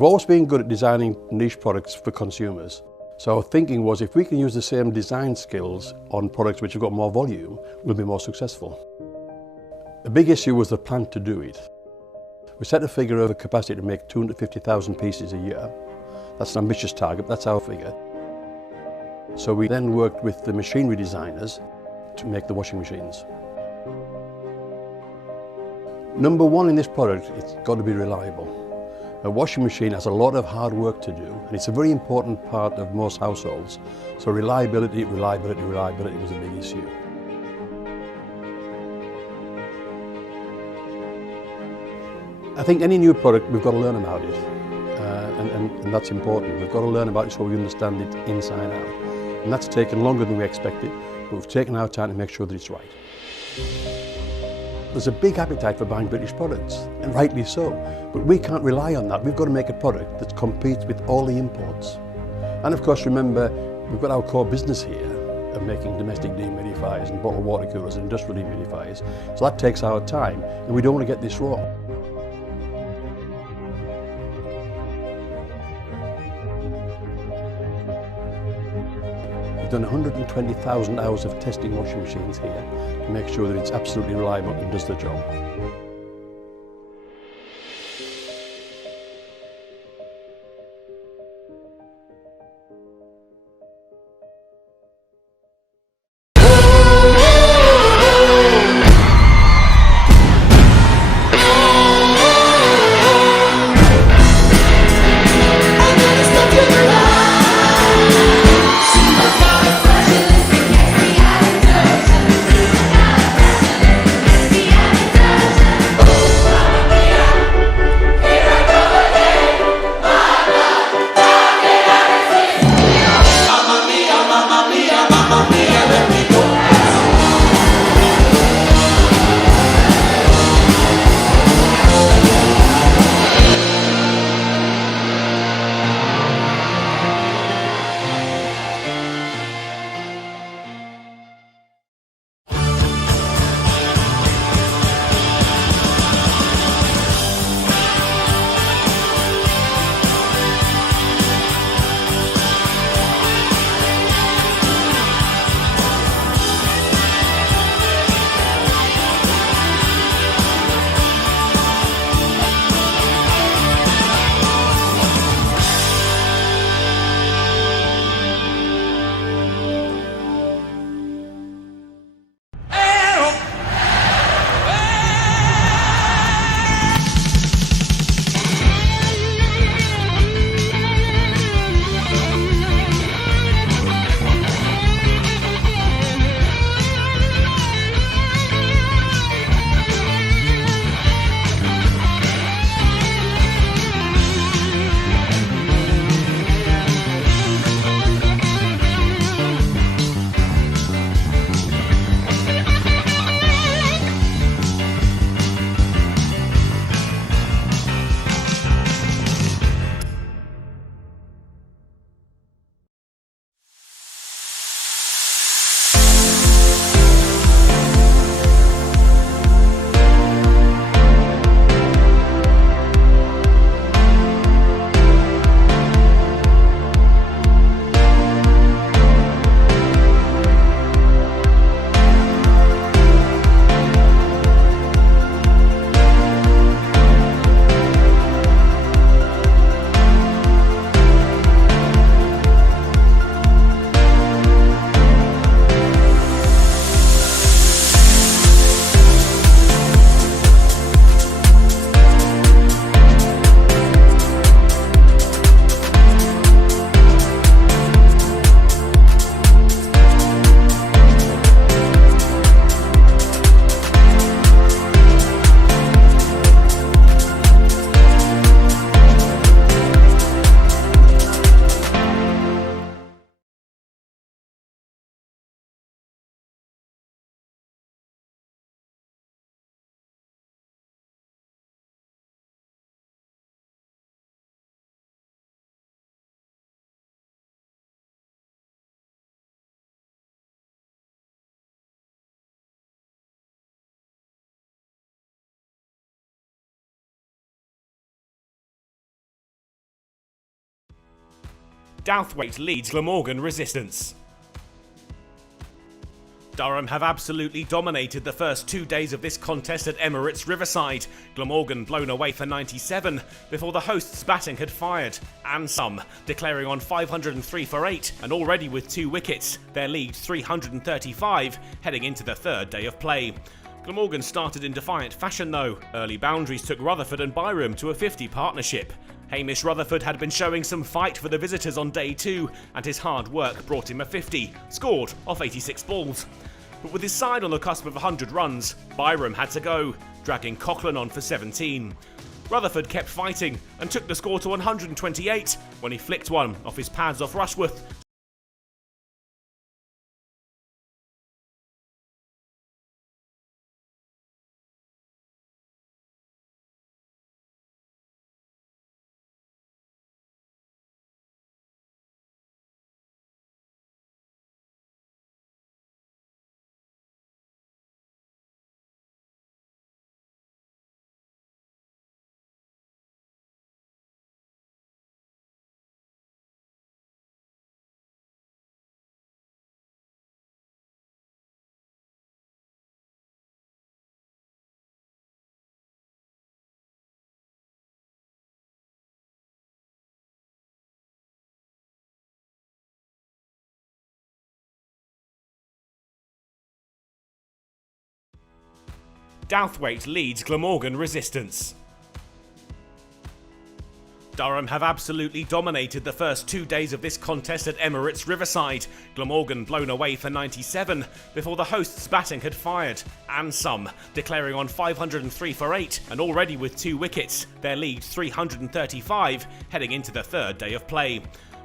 We've always been good at designing niche products for consumers. So our thinking was, if we can use the same design skills on products which have got more volume, we'll be more successful. The big issue was the plan to do it. We set a figure of a capacity to make 250,000 pieces a year. That's an ambitious target, but that's our figure. So we then worked with the machinery designers to make the washing machines. Number one in this product, it's got to be reliable. A washing machine has a lot of hard work to do, and it's a very important part of most households. So reliability was a big issue. I think any new product, we've got to learn about it, and that's important. We've got to learn about it so we understand it inside out. And that's taken longer than we expected, but we've taken our time to make sure that it's right. There's a big appetite for buying British products, and rightly so, but we can't rely on that. We've got to make a product that competes with all the imports. And of course, remember, we've got our core business here of making domestic dehumidifiers and bottled water coolers and industrial dehumidifiers, so that takes our time, and we don't want to get this wrong. We've done 120,000 hours of testing washing machines here to make sure that it's absolutely reliable and does the job. Douthwaite leads Glamorgan resistance. Durham have absolutely dominated the first 2 days of this contest at Emirates Riverside. Glamorgan blown away for 97 before the hosts' batting had fired, and some, declaring on 503 for 8 and already with 2 wickets, their lead 335 heading into the third day of play. Glamorgan started in defiant fashion though. Early boundaries took Rutherford and Byram to a 50 partnership. Hamish Rutherford had been showing some fight for the visitors on day 2, and his hard work brought him a 50, scored off 86 balls. But with his side on the cusp of 100 runs, Byram had to go, dragging Coughlin on for 17. Rutherford kept fighting and took the score to 128 when he flicked one off his pads off Rushworth. Douthwaite leads Glamorgan resistance. Durham have absolutely dominated the first 2 days of this contest at Emirates Riverside. Glamorgan blown away for 97 before the hosts' batting had fired, and some, declaring on 503 for 8 and already with 2 wickets, their lead 335 heading into the third day of play.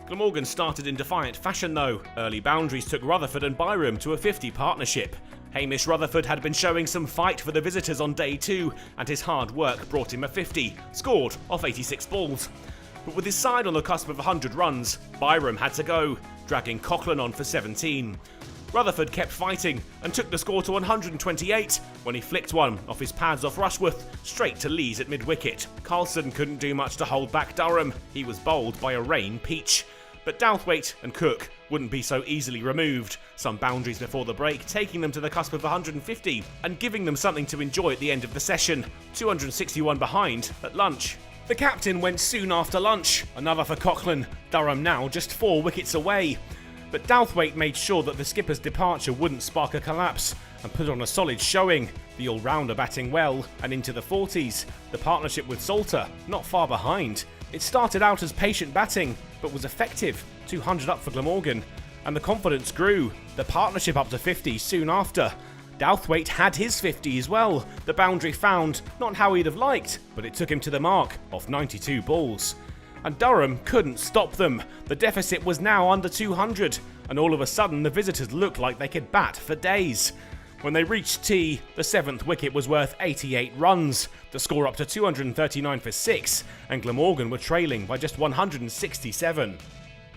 Glamorgan started in defiant fashion though. Early boundaries took Rutherford and Byram to a 50 partnership. Hamish Rutherford had been showing some fight for the visitors on day 2, and his hard work brought him a 50, scored off 86 balls. But with his side on the cusp of 100 runs, Byram had to go, dragging Coughlin on for 17. Rutherford kept fighting and took the score to 128 when he flicked one off his pads off Rushworth straight to Lees at mid-wicket. Carlson couldn't do much to hold back Durham. He was bowled by a rain peach. But Douthwaite and Cook wouldn't be so easily removed, some boundaries before the break taking them to the cusp of 150 and giving them something to enjoy at the end of the session, 261 behind at lunch. The captain went soon after lunch, another for Coughlin, Durham now just 4 wickets away. But Douthwaite made sure that the skipper's departure wouldn't spark a collapse and put on a solid showing, the all-rounder batting well and into the 40s, the partnership with Salter not far behind. It started out as patient batting, but was effective, 200 up for Glamorgan, and the confidence grew, the partnership up to 50 soon after. Douthwaite had his 50 as well, the boundary found, not how he'd have liked, but it took him to the mark, off 92 balls. And Durham couldn't stop them, the deficit was now under 200, and all of a sudden the visitors looked like they could bat for days. When they reached tea, the 7th wicket was worth 88 runs, the score up to 239 for 6, and Glamorgan were trailing by just 167.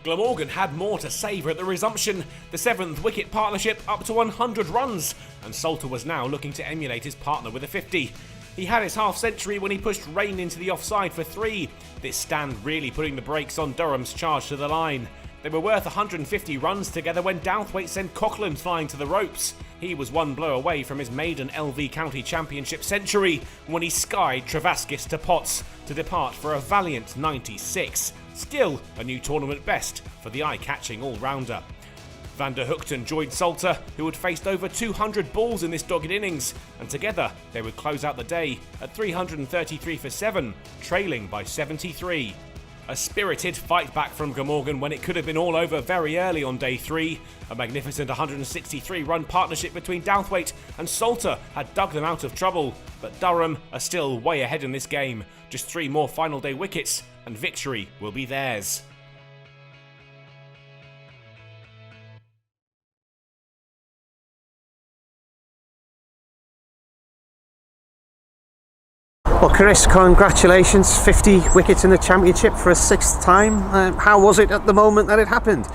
Glamorgan had more to savour at the resumption, the 7th wicket partnership up to 100 runs, and Salter was now looking to emulate his partner with a 50. He had his half-century when he pushed Rain into the offside for 3, this stand really putting the brakes on Durham's charge to the line. They were worth 150 runs together when Douthwaite sent Coughlin flying to the ropes. He was one blow away from his maiden LV County Championship century when he skied Travaskis to Potts to depart for a valiant 96. Still a new tournament best for the eye-catching all-rounder. Van der Hoekten joined Salter, who had faced over 200 balls in this dogged innings, and together they would close out the day at 333 for 7, trailing by 73. A spirited fight back from Glamorgan when it could have been all over very early on day 3. A magnificent 163-run partnership between Douthwaite and Salter had dug them out of trouble, but Durham are still way ahead in this game. Just 3 more final day wickets and victory will be theirs. Well, Chris, congratulations, 50 wickets in the championship for a 6th time. How was it at the moment that it happened?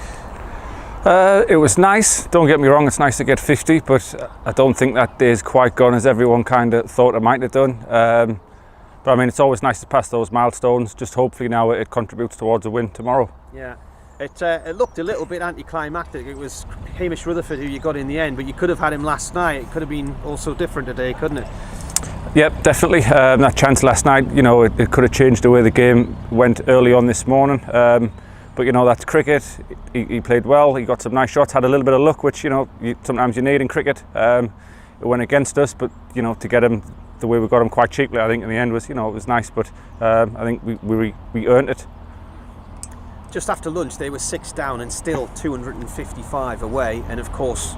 It was nice, don't get me wrong, it's nice to get 50, but I don't think that day's quite gone as everyone kind of thought it might have done. But I mean, it's always nice to pass those milestones, just hopefully now it contributes towards a win tomorrow. Yeah. It looked a little bit anticlimactic. It was Hamish Rutherford who you got in the end, but you could have had him last night. It could have been also different today, couldn't it? Yep, definitely. That chance last night, you know, it could have changed the way the game went early on this morning. But you know, that's cricket. He played well. He got some nice shots. Had a little bit of luck, which, you know, sometimes you need in cricket. It went against us, but you know, to get him the way we got him quite cheaply, I think in the end was, you know, it was nice. But I think we earned it. Just after lunch, they were 6 down and still 255 away. And of course,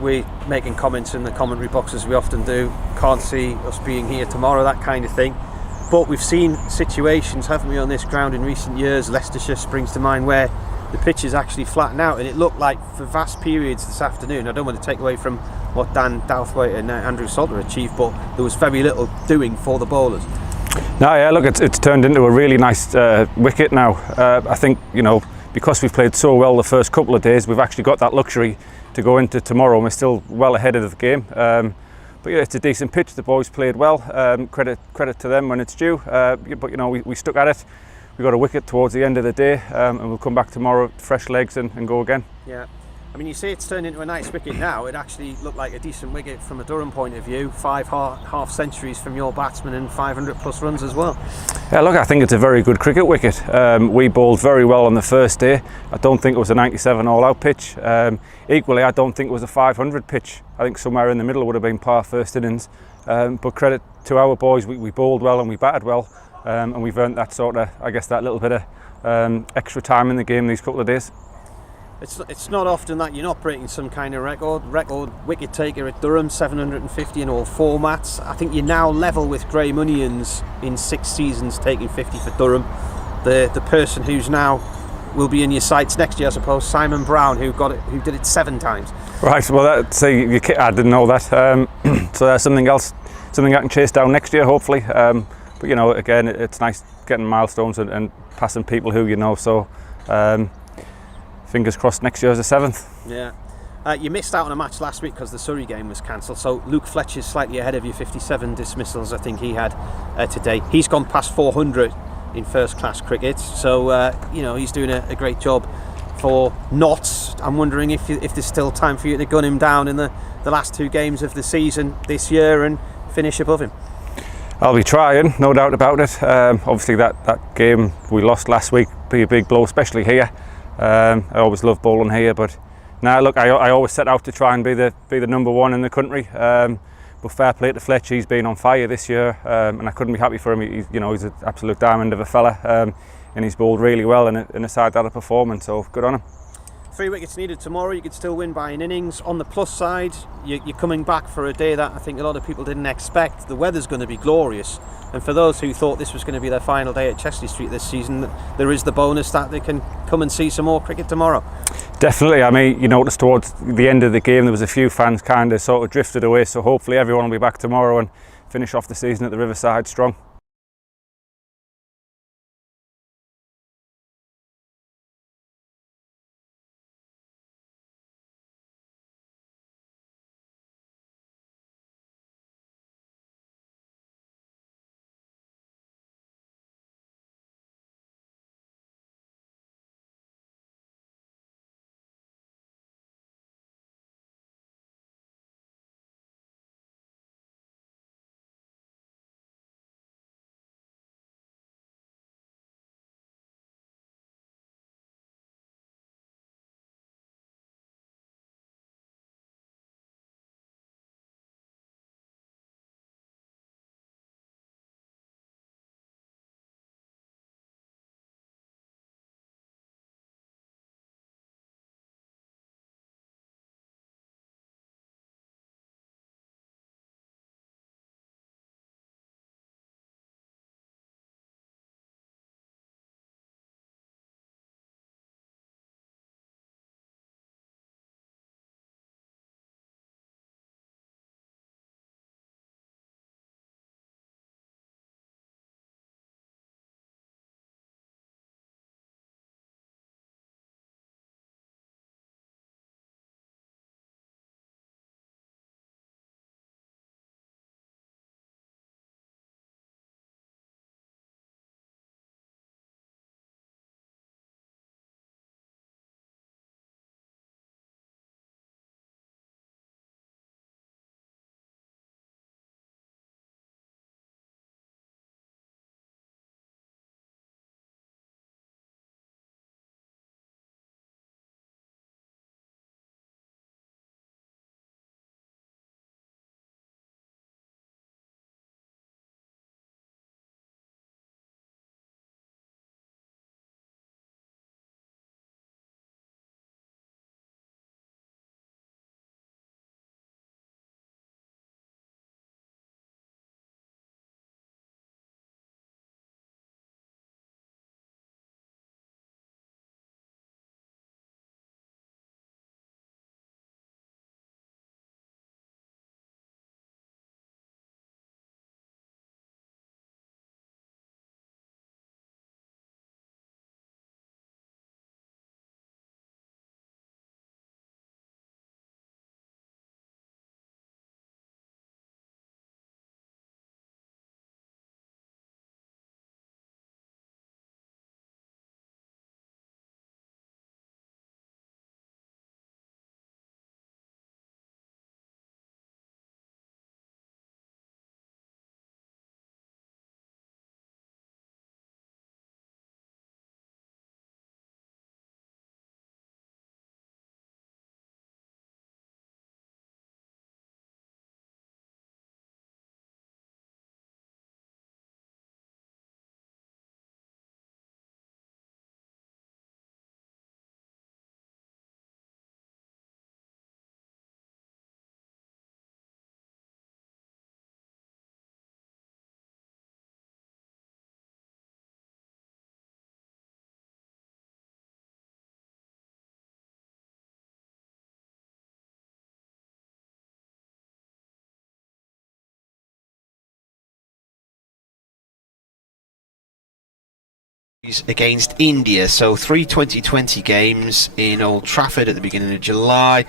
we're making comments in the commentary box as we often do. Can't see us being here tomorrow, that kind of thing. But we've seen situations, haven't we, on this ground in recent years. Leicestershire springs to mind, where the pitches actually flatten out, and it looked like for vast periods this afternoon. I don't want to take away from what Dan Douthwaite and Andrew Salter achieved, but there was very little doing for the bowlers. No, yeah, look, it's turned into a really nice wicket now. I think, you know, because we've played so well the first couple of days, we've actually got that luxury to go into tomorrow, and we're still well ahead of the game. But yeah, it's a decent pitch. The boys played well. Credit to them when it's due. But you know, we stuck at it. We got a wicket towards the end of the day, and we'll come back tomorrow, fresh legs, and go again. Yeah. I mean, you say it's turned into a nice wicket now. It actually looked like a decent wicket from a Durham point of view. 5 half centuries from your batsman and 500 plus runs as well. Yeah, look, I think it's a very good cricket wicket. We bowled very well on the first day. I don't think it was a 97 all-out pitch. Equally, I don't think it was a 500 pitch. I think somewhere in the middle would have been par first innings. But credit to our boys, we bowled well and we batted well, and we've earned that sort of, I guess, that little bit of extra time in the game these couple of days. It's not often that you're not breaking some kind of record wicket taker at Durham, 750 in all formats. I think you're now level with Graham Onions in 6 seasons taking 50 for Durham. The person who's now will be in your sights next year, I suppose, Simon Brown, who did it 7 times. Right, well, I didn't know that. So that's something else, something I can chase down next year, hopefully. But you know, again, it's nice getting milestones and passing people who you know. So. Fingers crossed next year is the 7th. Yeah. You missed out on a match last week because the Surrey game was cancelled, so Luke Fletcher's slightly ahead of you, 57 dismissals I think he had today. He's gone past 400 in first class cricket, so you know, he's doing a great job for Notts. I'm wondering if there's still time for you to gun him down in the last 2 games of the season this year and finish above him. I'll be trying, no doubt about it. Obviously that game we lost last week be a big blow, especially here. I always love bowling here, but now look, I always set out to try and be the number 1 in the country. But fair play to Fletcher, he's been on fire this year, and I couldn't be happy for him. He's an absolute diamond of a fella, and he's bowled really well in a side that performance. So good on him. 3 wickets needed tomorrow. You could still win by an innings. On the plus side, you're coming back for a day that I think a lot of people didn't expect. The weather's going to be glorious, and for those who thought this was going to be their final day at Chesley Street this season, there is the bonus that they can come and see some more cricket tomorrow. Definitely. I mean, you noticed towards the end of the game there was a few fans kind of sort of drifted away, so hopefully everyone will be back tomorrow and finish off the season at the Riverside strong. against India. So 3 2020 games in Old Trafford at the beginning of July,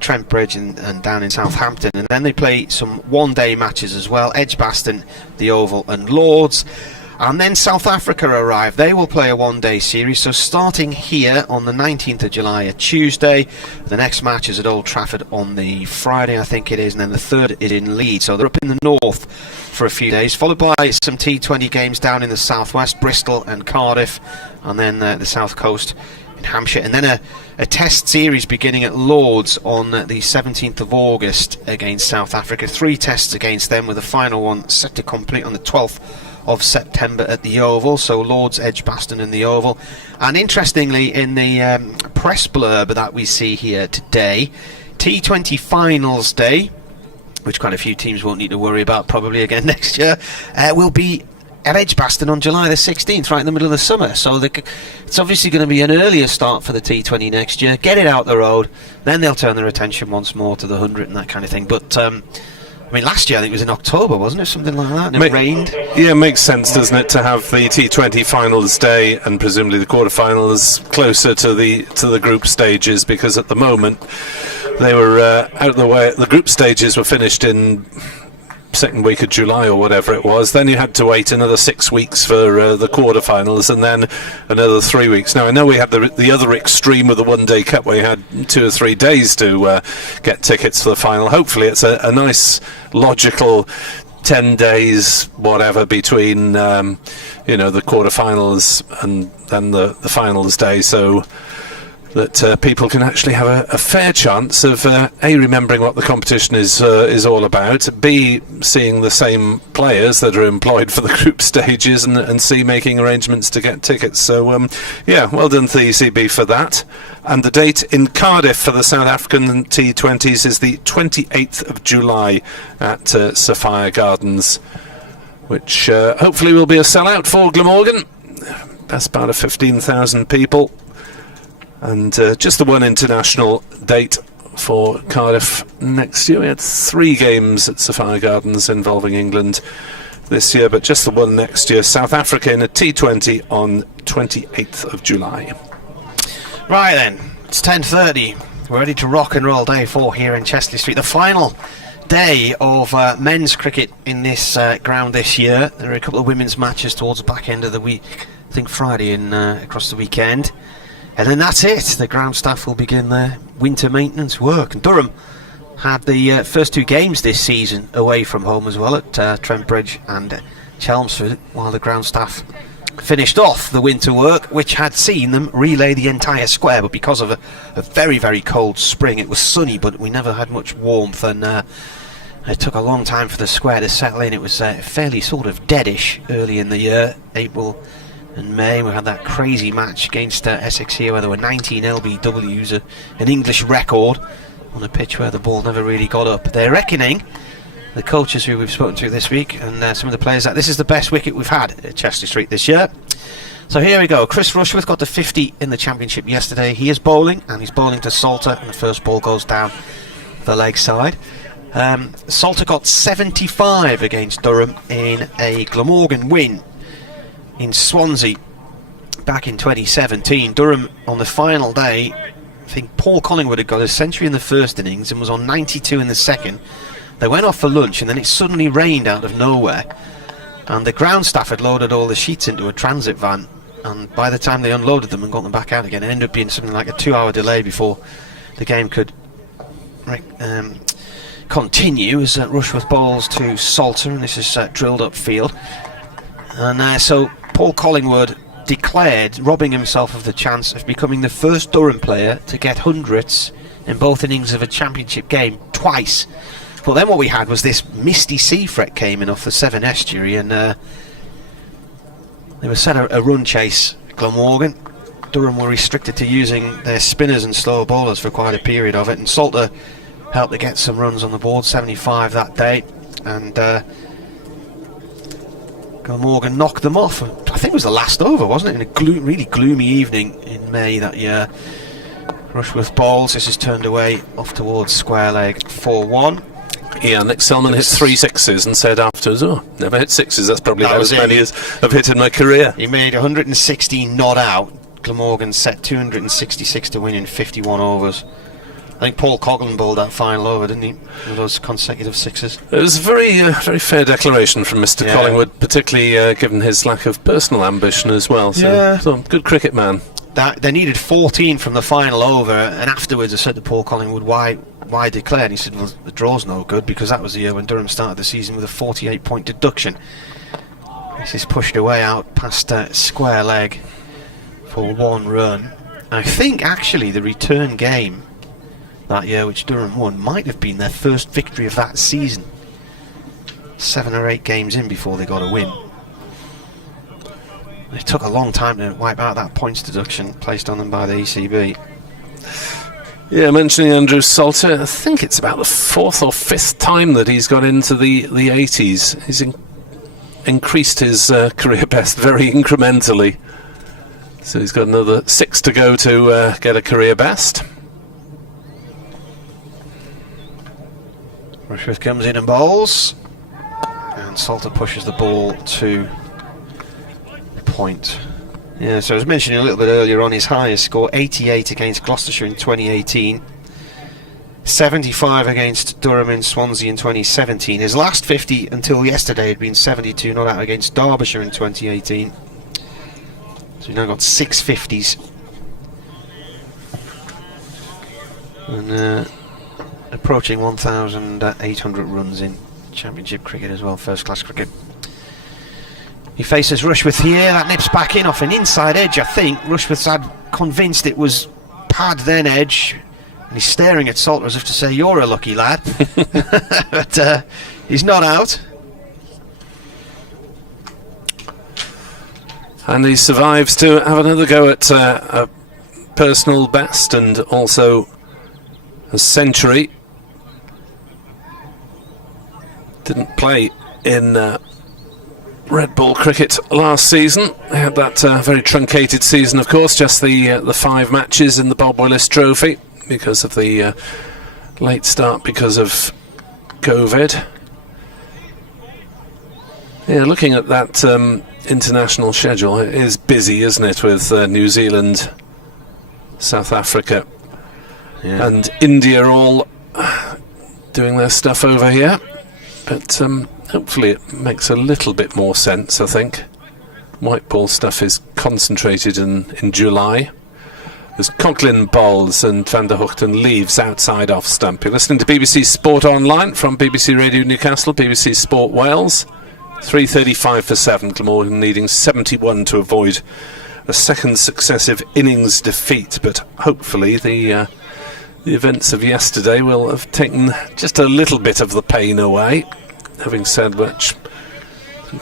Trent Bridge and down in Southampton, and then they play some one-day matches as well, Edgbaston, the Oval and Lords. And then South Africa arrive. They will play a one-day series, so starting here on the 19th of July, a Tuesday. The next match is at Old Trafford on the Friday, I think it is, and then the third is in Leeds. So they're up in the north for a few days, followed by some T20 games down in the southwest, Bristol and Cardiff, and then the south coast in Hampshire, and then a test series beginning at Lords on the 17th of August against South Africa. 3 tests against them, with the final one set to complete on the 12th of September at the Oval. So Lords, Edgbaston and the Oval. And interestingly, in the press blurb that we see here today, T20 Finals Day, which quite a few teams won't need to worry about probably again next year, will be at Edgbaston on July the 16th, right in the middle of the summer. So it's obviously going to be an earlier start for the T20 next year. Get it out the road, then they'll turn their attention once more to the 100 and that kind of thing. But I mean, last year I think it was in October, wasn't it? Something like that, and it rained. Yeah, it makes sense, doesn't it, to have the T20 finals day and presumably the quarterfinals closer to the group stages, because at the moment they were out of the way. The group stages were finished in second week of July or whatever it was. Then you had to wait another 6 weeks for the quarterfinals, and then another 3 weeks. Now I know we had the other extreme of the one-day cup where you had 2 or 3 days to get tickets for the final. Hopefully it's a nice logical 10 days whatever between the quarterfinals and then the finals day, so that people can actually have a fair chance of A, remembering what the competition is all about, B, seeing the same players that are employed for the group stages, and C, making arrangements to get tickets. So well done to the ECB for that. And the date in Cardiff for the South African T20s is the 28th of July at Sapphire Gardens, which hopefully will be a sellout for Glamorgan. Best part of 15,000 people. And just the one international date for Cardiff next year. We had 3 games at Sapphire Gardens involving England this year, but just the one next year. South Africa in a T20 on 28th of July. Right then, it's 10:30. We're ready to rock and roll day 4 here in Chesley Street. The final day of men's cricket in this ground this year. There are a couple of women's matches towards the back end of the week. I think Friday and across the weekend. And then that's it. The ground staff will begin their winter maintenance work. And Durham had the first 2 games this season away from home as well, at Trent Bridge and Chelmsford, while the ground staff finished off the winter work, which had seen them relay the entire square. But because of a very, very cold spring, it was sunny, but we never had much warmth, and it took a long time for the square to settle in. It was fairly sort of deadish early in the year, April and May. We had that crazy match against Essex here where there were 19 LBWs, an English record, on a pitch where the ball never really got up. They're reckoning, the coaches who we've spoken to this week and some of the players, that this is the best wicket we've had at Chesley Street this year. So here we go. Chris Rushworth got to 50 in the championship yesterday. He is bowling, and he's bowling to Salter, and the first ball goes down the leg side. Salter got 75 against Durham in a Glamorgan win in Swansea back in 2017. Durham on the final day, I think Paul Collingwood had got a century in the first innings and was on 92 in the second. They went off for lunch, and then it suddenly rained out of nowhere, and the ground staff had loaded all the sheets into a transit van, and by the time they unloaded them and got them back out again, it ended up being something like a 2-hour delay before the game could continue, as Rushworth bowls to Salter, and this is drilled upfield. And so Paul Collingwood declared, robbing himself of the chance of becoming the first Durham player to get hundreds in both innings of a championship game twice. But then what we had was this misty sea fret came in off the Severn estuary, and they were set a run chase, Glamorgan. Durham were restricted to using their spinners and slow bowlers for quite a period of it, and Salter helped to get some runs on the board, 75 that day, and Glamorgan knocked them off. I think it was the last over, wasn't it, in a really gloomy evening in May that year. Rushworth bowls, this is turned away off towards square leg, 4-1. Yeah, Nick Selman hit 3 sixes and said afterwards, "Oh, never hit sixes. That's probably about as many as I've hit in my career." He made 116 not out. Glamorgan set 266 to win in 51 overs. I think Paul Coughlin bowled that final over, didn't he? With those consecutive sixes. It was a very fair declaration from Mr. Yeah. Collingwood, particularly given his lack of personal ambition as well. So good cricket man. They needed 14 from the final over, and afterwards I said to Paul Collingwood, why declare? And he said, well, the draw's no good, because that was the year when Durham started the season with a 48-point deduction. This is pushed away out past square leg for 1 run. I think actually the return game that year, which Durham won, might have been their first victory of that season. 7 or 8 games in before they got a win. It took a long time to wipe out that points deduction placed on them by the ECB. Yeah, mentioning Andrew Salter, I think it's about the 4th or 5th time that he's got into the 80s. He's increased his career best very incrementally. So he's got another 6 to go to get a career best. Rushworth comes in and bowls, and Salter pushes the ball to point. Yeah, so I was mentioning a little bit earlier on his highest score, 88 against Gloucestershire in 2018, 75 against Durham in Swansea in 2017. His last 50 until yesterday had been 72 not out against Derbyshire in 2018. So he's now got 6 50s. And approaching 1,800 runs in Championship cricket as well, first class cricket. He faces Rushworth here, that nips back in off an inside edge, I think. Rushworth's convinced it was pad then edge, and he's staring at Salter as if to say, you're a lucky lad. But he's not out. And he survives to have another go at a personal best and also a century. Didn't play in Red Ball cricket last season. They had that very truncated season, of course, just the 5 matches in the Bob Willis Trophy because of the late start because of COVID. Yeah, looking at that international schedule, it is busy, isn't it, with New Zealand, South Africa, and India all doing their stuff over here. But hopefully it makes a little bit more sense, I think. White ball stuff is concentrated in July. As Coughlin bowls and Van der Hoogten leaves outside off stump. You're listening to BBC Sport Online from BBC Radio Newcastle, BBC Sport Wales. 3:35 for 7. Glamorgan needing 71 to avoid a second successive innings defeat. But hopefully the events of yesterday will have taken just a little bit of the pain away. Having said which,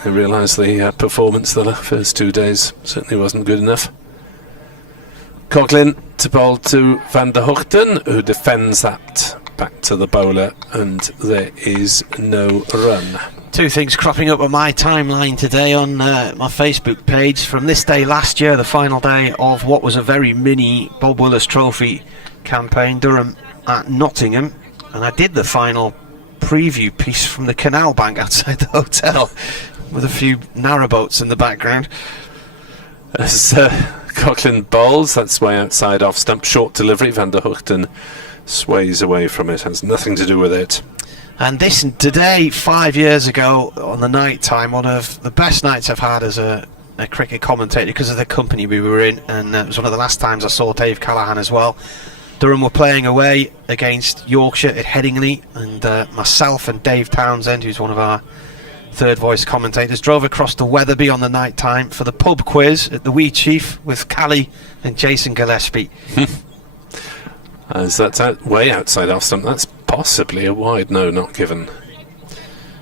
I realise the performance the first 2 days certainly wasn't good enough. Coughlin to bowl to Van der Hoogten, who defends that back to the bowler, and there is no run. 2 things cropping up on my timeline today on my Facebook page. From this day last year, the final day of what was a very mini Bob Willis Trophy campaign, Durham at Nottingham, and I did the final preview piece from the canal bank outside the hotel with a few narrowboats in the background. As Coughlin bowls, that's way outside off stump, short delivery. Van der Hoogten sways away from it, has nothing to do with it. And this today, 5 years ago on the night time, one of the best nights I've had as a cricket commentator because of the company we were in, and it was one of the last times I saw Dave Callaghan as well. Durham were playing away against Yorkshire at Headingley, and myself and Dave Townsend, who's one of our third voice commentators, drove across to Wetherby on the night time for the pub quiz at the Wee Chief with Callie and Jason Gillespie. As that's way outside off stump, that's possibly a wide no, not given.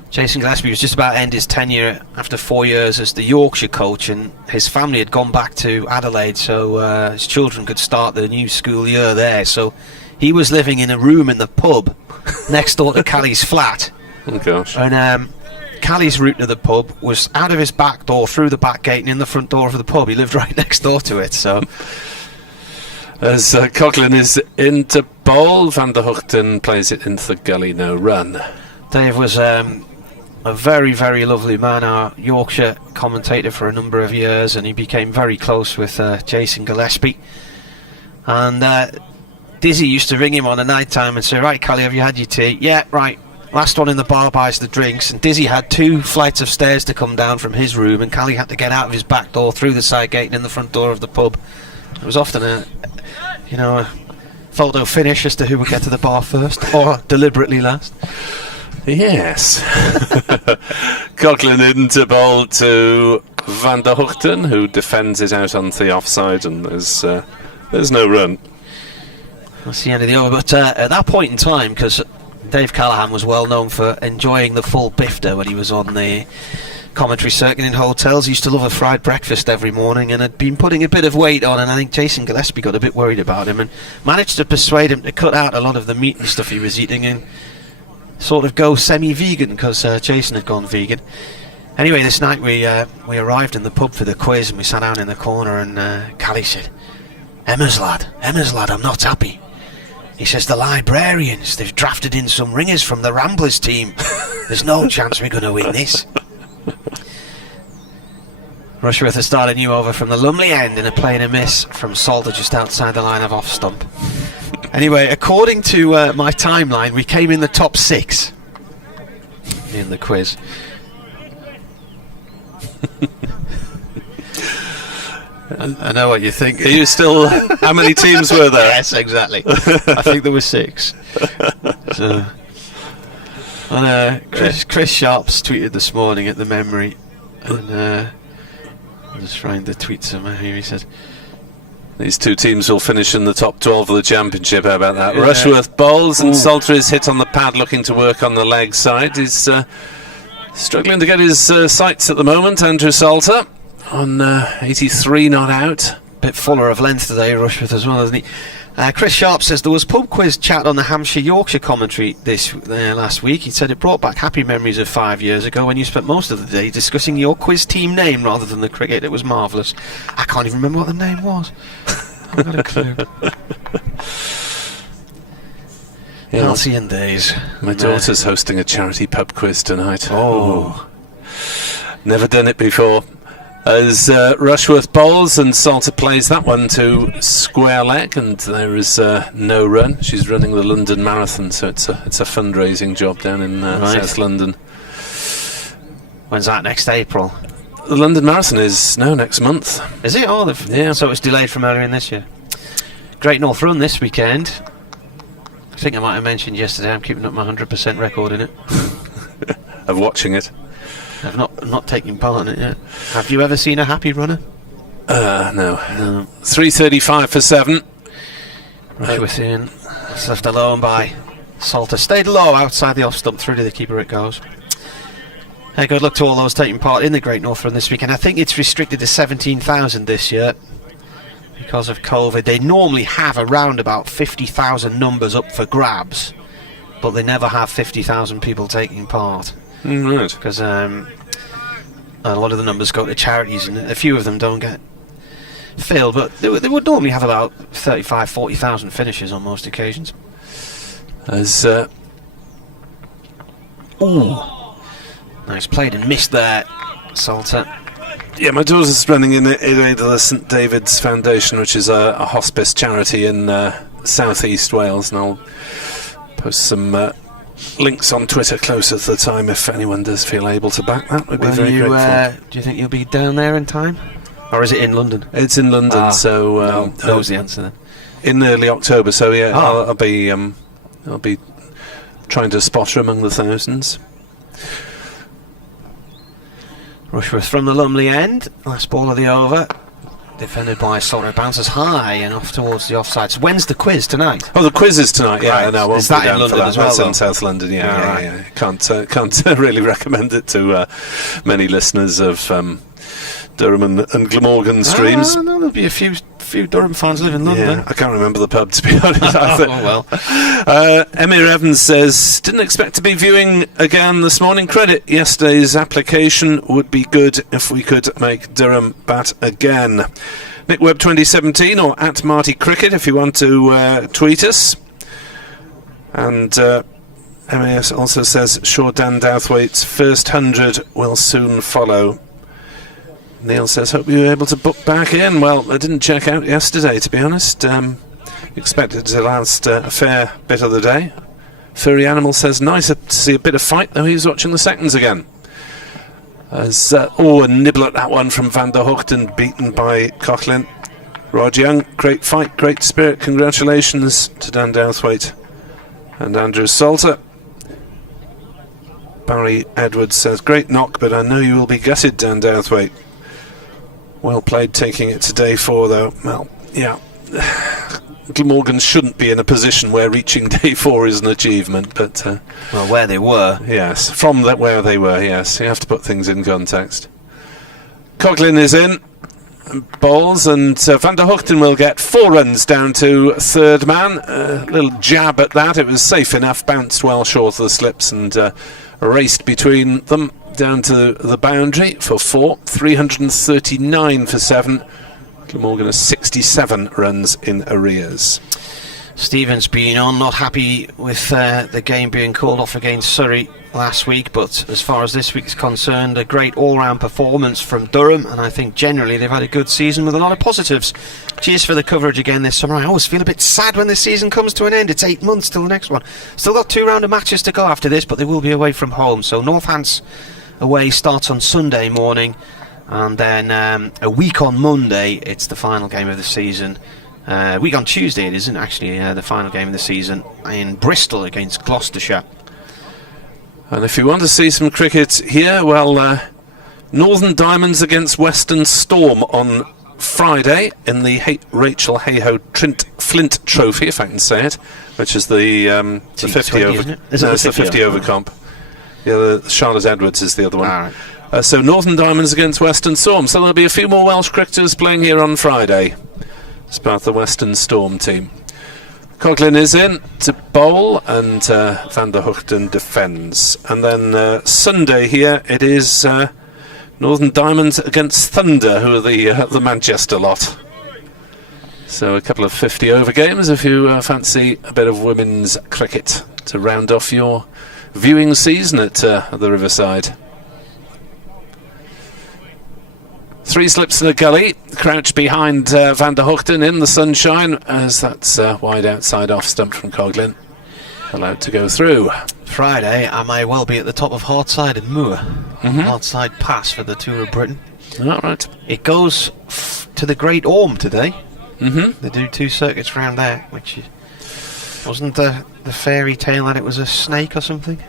Jason Gillespie was just about to end his tenure after 4 years as the Yorkshire coach, and his family had gone back to Adelaide so his children could start the new school year there. So he was living in a room in the pub next door to Callie's flat. Oh gosh. And Callie's route to the pub was out of his back door, through the back gate and in the front door of the pub. He lived right next door to it. So as Coughlin is into bowl, Van der Hoogten plays it into the gully, no run. Dave was a very, very lovely man, our Yorkshire commentator for a number of years, and he became very close with Jason Gillespie. And Dizzy used to ring him on a night time and say, "Right, Callie, have you had your tea?" "Yeah, right. Last one in the bar buys the drinks." And Dizzy had 2 flights of stairs to come down from his room, and Callie had to get out of his back door, through the side gate and in the front door of the pub. It was often a photo finish as to who would get to the bar first, or deliberately last. Yes. Coughlin into bowl to Van der Hoogten, who defends it out on the offside, and there's no run. That's the end of the over. But at that point in time, because Dave Callaghan was well known for enjoying the full bifter when he was on the commentary circuit in hotels. He used to love a fried breakfast every morning, and had been putting a bit of weight on, and I think Jason Gillespie got a bit worried about him and managed to persuade him to cut out a lot of the meat and stuff he was eating and sort of go semi-vegan, because Jason had gone vegan. Anyway, this night we arrived in the pub for the quiz, and we sat down in the corner, and Callie said, Emma's lad, I'm not happy." He says, "The librarians, they've drafted in some ringers from the Ramblers team. There's no chance we're going to win this." Rushworth has started a new over from the Lumley end in a play and a miss from Salter just outside the line of off stump. Anyway, according to my timeline, we came in the top 6 in the quiz. I know what you think. Are you still... How many teams were there? Yes, exactly. I think there were 6. So, and Chris Sharps tweeted this morning at the memory, and I'm just trying to tweet somewhere here. He said, "These 2 teams will finish in the top 12 of the championship." How about that? Yeah. Rushworth bowls, and Salter is hit on the pad, looking to work on the leg side. He's struggling to get his sights at the moment, Andrew Salter. On 83 not out. Bit fuller of length today, Rushworth, as well, isn't he? Chris Sharp says there was pub quiz chat on the Hampshire-Yorkshire commentary last week. He said it brought back happy memories of 5 years ago when you spent most of the day discussing your quiz team name rather than the cricket. It was marvellous. I can't even remember what the name was. I've got a clue. Halcyon days. My daughter's hosting a charity pub quiz tonight. Oh. Never done it before. As Rushworth bowls and Salter plays that one to square leg, and there is no run. She's running the London Marathon, so it's a fundraising job down in South London. When's that? Next April? The London Marathon is next month. Is it? Oh, yeah. So it's delayed from earlier in this year. Great North Run this weekend. I think I might have mentioned yesterday I'm keeping up my 100% record in it. Of watching it. I've not taken part in it yet. Have you ever seen a happy runner? No. 3:35 for 7. Rushworth in. It's left alone by Salter. Stayed low outside the off stump. Through to the keeper it goes. Good luck to all those taking part in the Great North Run this weekend. I think it's restricted to 17,000 this year because of COVID. They normally have around about 50,000 numbers up for grabs, but they never have 50,000 people taking part. Right. Because a lot of the numbers go to charities, and a few of them don't get filled, but they would normally have about 35,000, 40,000 finishes on most occasions. As nice played and missed there, Salter. Yeah, my daughter's running in aid of the St David's Foundation, which is a hospice charity in South East Wales, and I'll post some links on Twitter closer to the time if anyone does feel able to back that. Would be very grateful. Do you think you'll be down there in time, or is it in London? It's in London, so that was the answer then. In early October. So yeah, I'll be trying to spot her among the thousands. Rushworth from the Lumley end, last ball of the over. Defended by Salter, bounces high and off towards the offside. So when's the quiz tonight? Oh, the quiz is tonight. Yeah, right. No, is that in London as well? That's in South London. Yeah. Can't really recommend it to many listeners of Durham and Glamorgan streams. No, there'll be a few Durham fans live in London. Yeah, I can't remember the pub, to be honest. Oh well. Emir Evans says, didn't expect to be viewing again this morning. Credit yesterday's application. Would be good if we could make Durham bat again. Nick Webb 2017 or at Marty Cricket if you want to tweet us. And MAS also says sure Dan Douthwaite's first 100 will soon follow. Neil says hope you were able to book back in. Well, I didn't check out yesterday, to be honest. Expected to last a fair bit of the day. Furry Animal says nice to see a bit of fight, though he's watching the seconds again. As a nibble at that one from Van der Hoogten, beaten by Coughlin. Rod Young, great fight, great spirit. Congratulations to Dan Douthwaite and Andrew Salter. Barry Edwards says great knock, but I know you will be gutted, Dan Douthwaite. Well played taking it to day 4, though. Well, yeah. Glamorgan shouldn't be in a position where reaching day 4 is an achievement, but... well, where they were. Yes, from where they were, yes. You have to put things in context. Coughlin is in, bowls, and Van der Hoogten will get 4 runs down to third man. A little jab at that. It was safe enough, bounced well short of the slips, and raced between them down to the boundary for 4. 339 for 7. Glamorgan has 67 runs in arrears. Stephen's been on, not happy with the game being called off against Surrey last week, but as far as this week's concerned, a great all-round performance from Durham, and I think generally they've had a good season with a lot of positives. Cheers for the coverage again this summer. I always feel a bit sad when this season comes to an end. It's 8 months till the next one. Still got 2 round of matches to go after this, but they will be away from home. So Northants away starts on Sunday morning, and then a week on Monday it's the final game of the season. Week on Tuesday it isn't actually the final game of the season in Bristol against Gloucestershire. And if you want to see some cricket here, well, Northern Diamonds against Western Storm on Friday in the Rachel Hayhoe Flint Trophy, if I can say it, which is the 50 over. Isn't it? Is it the 50 over comp. Yeah, the Charlotte Edwards is the other one. All right. So Northern Diamonds against Western Storm. So there'll be a few more Welsh cricketers playing here on Friday as part of the Western Storm team. Coughlin is in to bowl, and Van der Hoogten defends. And then Sunday here it is Northern Diamonds against Thunder, who are the Manchester lot. So a couple of 50 over games if you fancy a bit of women's cricket to round off your viewing season at the Riverside. 3 slips in the gully, crouched behind Van der Hoogten in the sunshine, as that's wide outside off stump from Coughlin. Allowed to go through. Friday, I may well be at the top of Hartside and Moor. Hartside Pass for the Tour of Britain. All right. It goes to the Great Orme today. They do 2 circuits round there, which wasn't the fairy tale that it was a snake or something.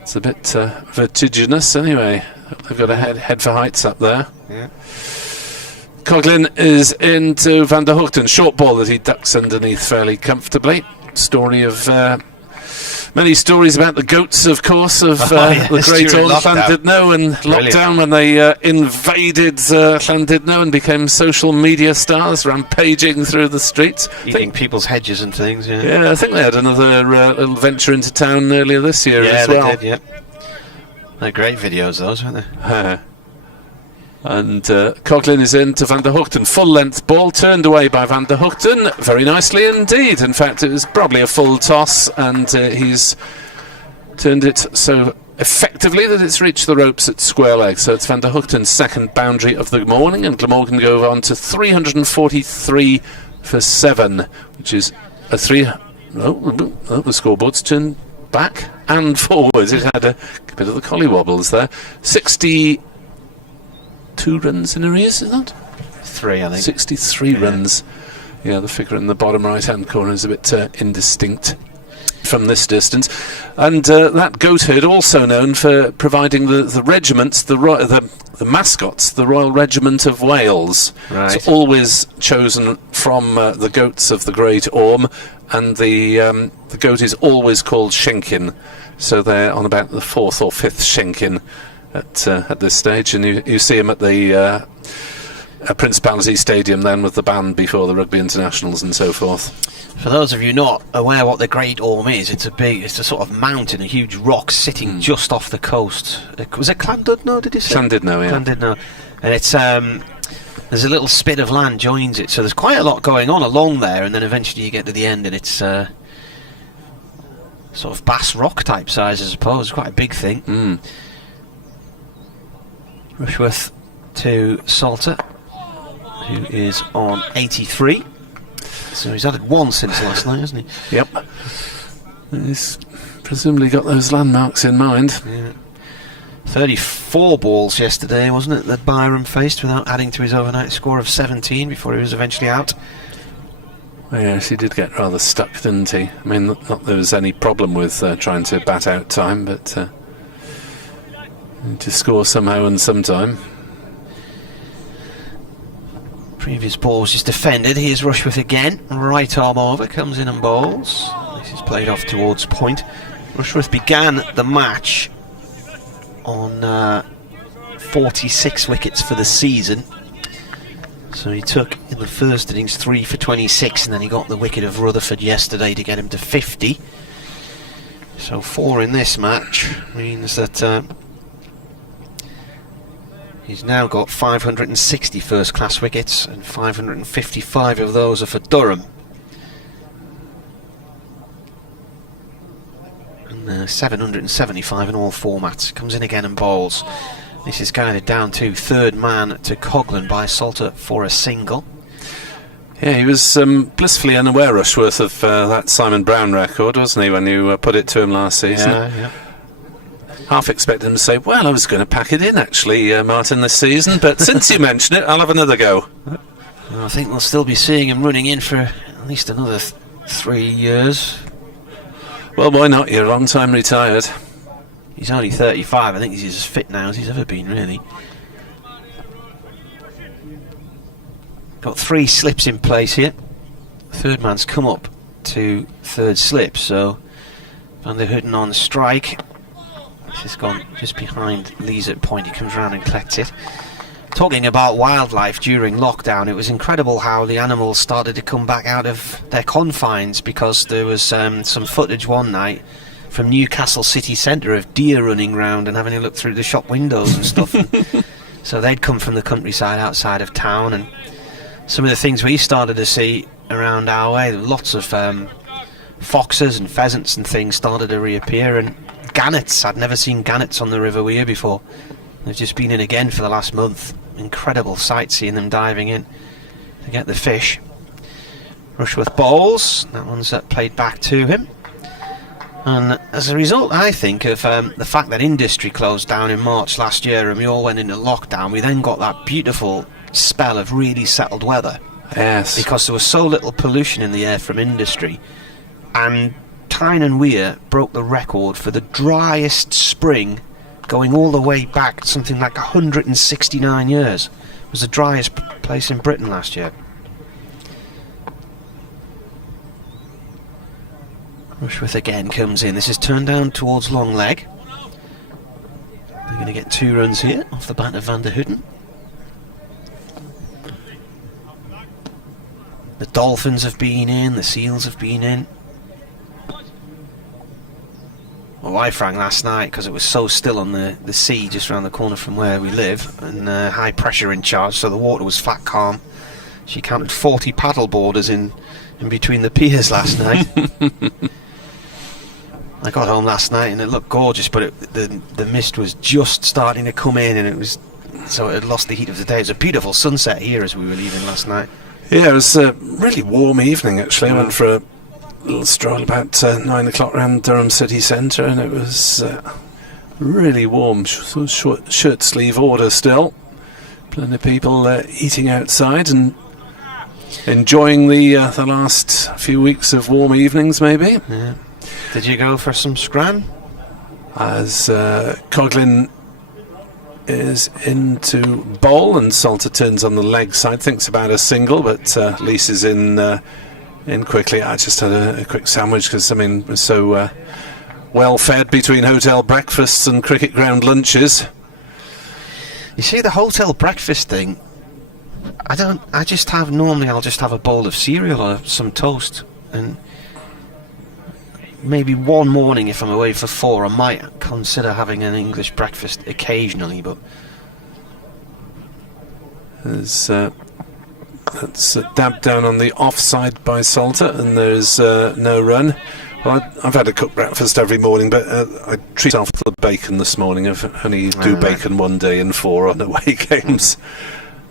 It's a bit vertiginous anyway. They've got a head for heights up there. Yeah. Coughlin is into Van der Hoogten. Short ball that he ducks underneath fairly comfortably. Story of many stories about the goats, of course, of the great old Llandudno and lockdown when they invaded Llandudno and became social media stars, rampaging through the streets. Eating people's hedges and things, yeah. Yeah, I think they had another little venture into town earlier this year as well. Yeah, they did, yeah. They're great videos, those, aren't they? And Coughlin is in to Van der Hoogten. Full length ball turned away by Van der Hoogten very nicely indeed. In fact, it was probably a full toss, and he's turned it so effectively that it's reached the ropes at square leg. So it's Van der Hoogten's second boundary of the morning, and Glamorgan go on to 343 for 7, which is a 3. The scoreboard's turned back and forward. It had a bit of the collie wobbles there. 62 runs in arrears, is that? 3, I think. 63 runs. Yeah, the figure in the bottom right hand corner is a bit indistinct from this distance. And that goat herd, also known for providing the regiments, the mascots, the Royal Regiment of Wales. Right. It's always chosen from the goats of the Great Orme, and the goat is always called Shenkin. So they're on about the 4th or 5th Shenkin at this stage, and you see him at the Principality Stadium then with the band before the rugby internationals and so forth. For those of you not aware what the Great Orme is, it's a sort of mountain, a huge rock sitting just off the coast. Was it Llandudno, did you say? Llandudno, yeah. Llandudno. And it's there's a little spit of land joins it, so there's quite a lot going on along there, and then eventually you get to the end and it's sort of Bass Rock type size, I suppose. Quite a big thing. Rushworth to Salter, who is on 83. So he's added 1 since last night, hasn't he? Yep. He's presumably got those landmarks in mind. Yeah. 34 balls yesterday, wasn't it, that Byram faced without adding to his overnight score of 17 before he was eventually out. Well, yes, he did get rather stuck, didn't he? I mean, not that there was any problem with trying to bat out time, but to score somehow and sometime. Previous ball was just defended. Here's Rushworth again. Right arm over, comes in and bowls. This is played off towards point. Rushworth began the match on 46 wickets for the season. So he took in the first innings 3 for 26, and then he got the wicket of Rutherford yesterday to get him to 50. So 4 in this match means that he's now got 560 first class wickets, and 555 of those are for Durham. And 775 in all formats. Comes in again and bowls. This is guided down to third man to Coghlan by Salter for a single. Yeah, he was blissfully unaware, Rushworth, of that Simon Brown record, wasn't he, when you put it to him last season? Yeah. Half expected him to say, well, I was going to pack it in, actually, Martin, this season, but since you mention it, I'll have another go. Well, I think we'll still be seeing him running in for at least another 3 years. Well, why not? You're a long time retired. He's only 35. I think he's as fit now as he's ever been, really. Got 3 slips in place here. Third man's come up to third slip, so Van der Hooden on strike. This has gone just behind Lees at point. He comes round and collects it. Talking about wildlife during lockdown, it was incredible how the animals started to come back out of their confines, because there was some footage one night from Newcastle city centre of deer running round and having a look through the shop windows and stuff. So they'd come from the countryside outside of town, and some of the things we started to see around our way, lots of foxes and pheasants and things started to reappear, and gannets. I'd never seen gannets on the River Wear before. They've just been in again for the last month. Incredible sight seeing them diving in to get the fish. Rushworth bowls. That one's played back to him. And as a result, I think, of the fact that industry closed down in March last year and we all went into lockdown, we then got that beautiful spell of really settled weather. Yes. Because there was so little pollution in the air from industry. And Tyne and Wear broke the record for the driest spring going all the way back something like 169 years. It was the driest place in Britain last year. Rushworth again comes in. This is turned down towards long leg. They're going to get 2 runs here off the bat of Van der Hooden. The Dolphins have been in, the Seals have been in. My wife rang last night because it was so still on the sea just around the corner from where we live, and high pressure in charge, so the water was flat calm. She counted 40 paddle boarders in between the piers last night. I got home last night and it looked gorgeous, but the mist was just starting to come in, and it had lost the heat of the day. It was a beautiful sunset here as we were leaving last night. Yeah, it was a really warm evening, actually. I went for a little stroll about 9 o'clock around Durham city centre, and it was really warm. Short shirt sleeve order still. Plenty of people eating outside and enjoying the last few weeks of warm evenings, maybe. Yeah. Did you go for some scran? As Coghlan is into bowl and Salter turns on the leg side, thinks about a single, but Lees is in quickly. I just had a quick sandwich because, I mean, we're so well fed between hotel breakfasts and cricket ground lunches. You see, the hotel breakfast thing, I'll just have a bowl of cereal or some toast, and maybe one morning if I'm away for 4 I might consider having an English breakfast occasionally, but that's dabbed down on the offside by Salter, and there's no run. Well, I've had a cooked breakfast every morning, but I treat myself to the bacon this morning. I've only do bacon one day in 4 on away games.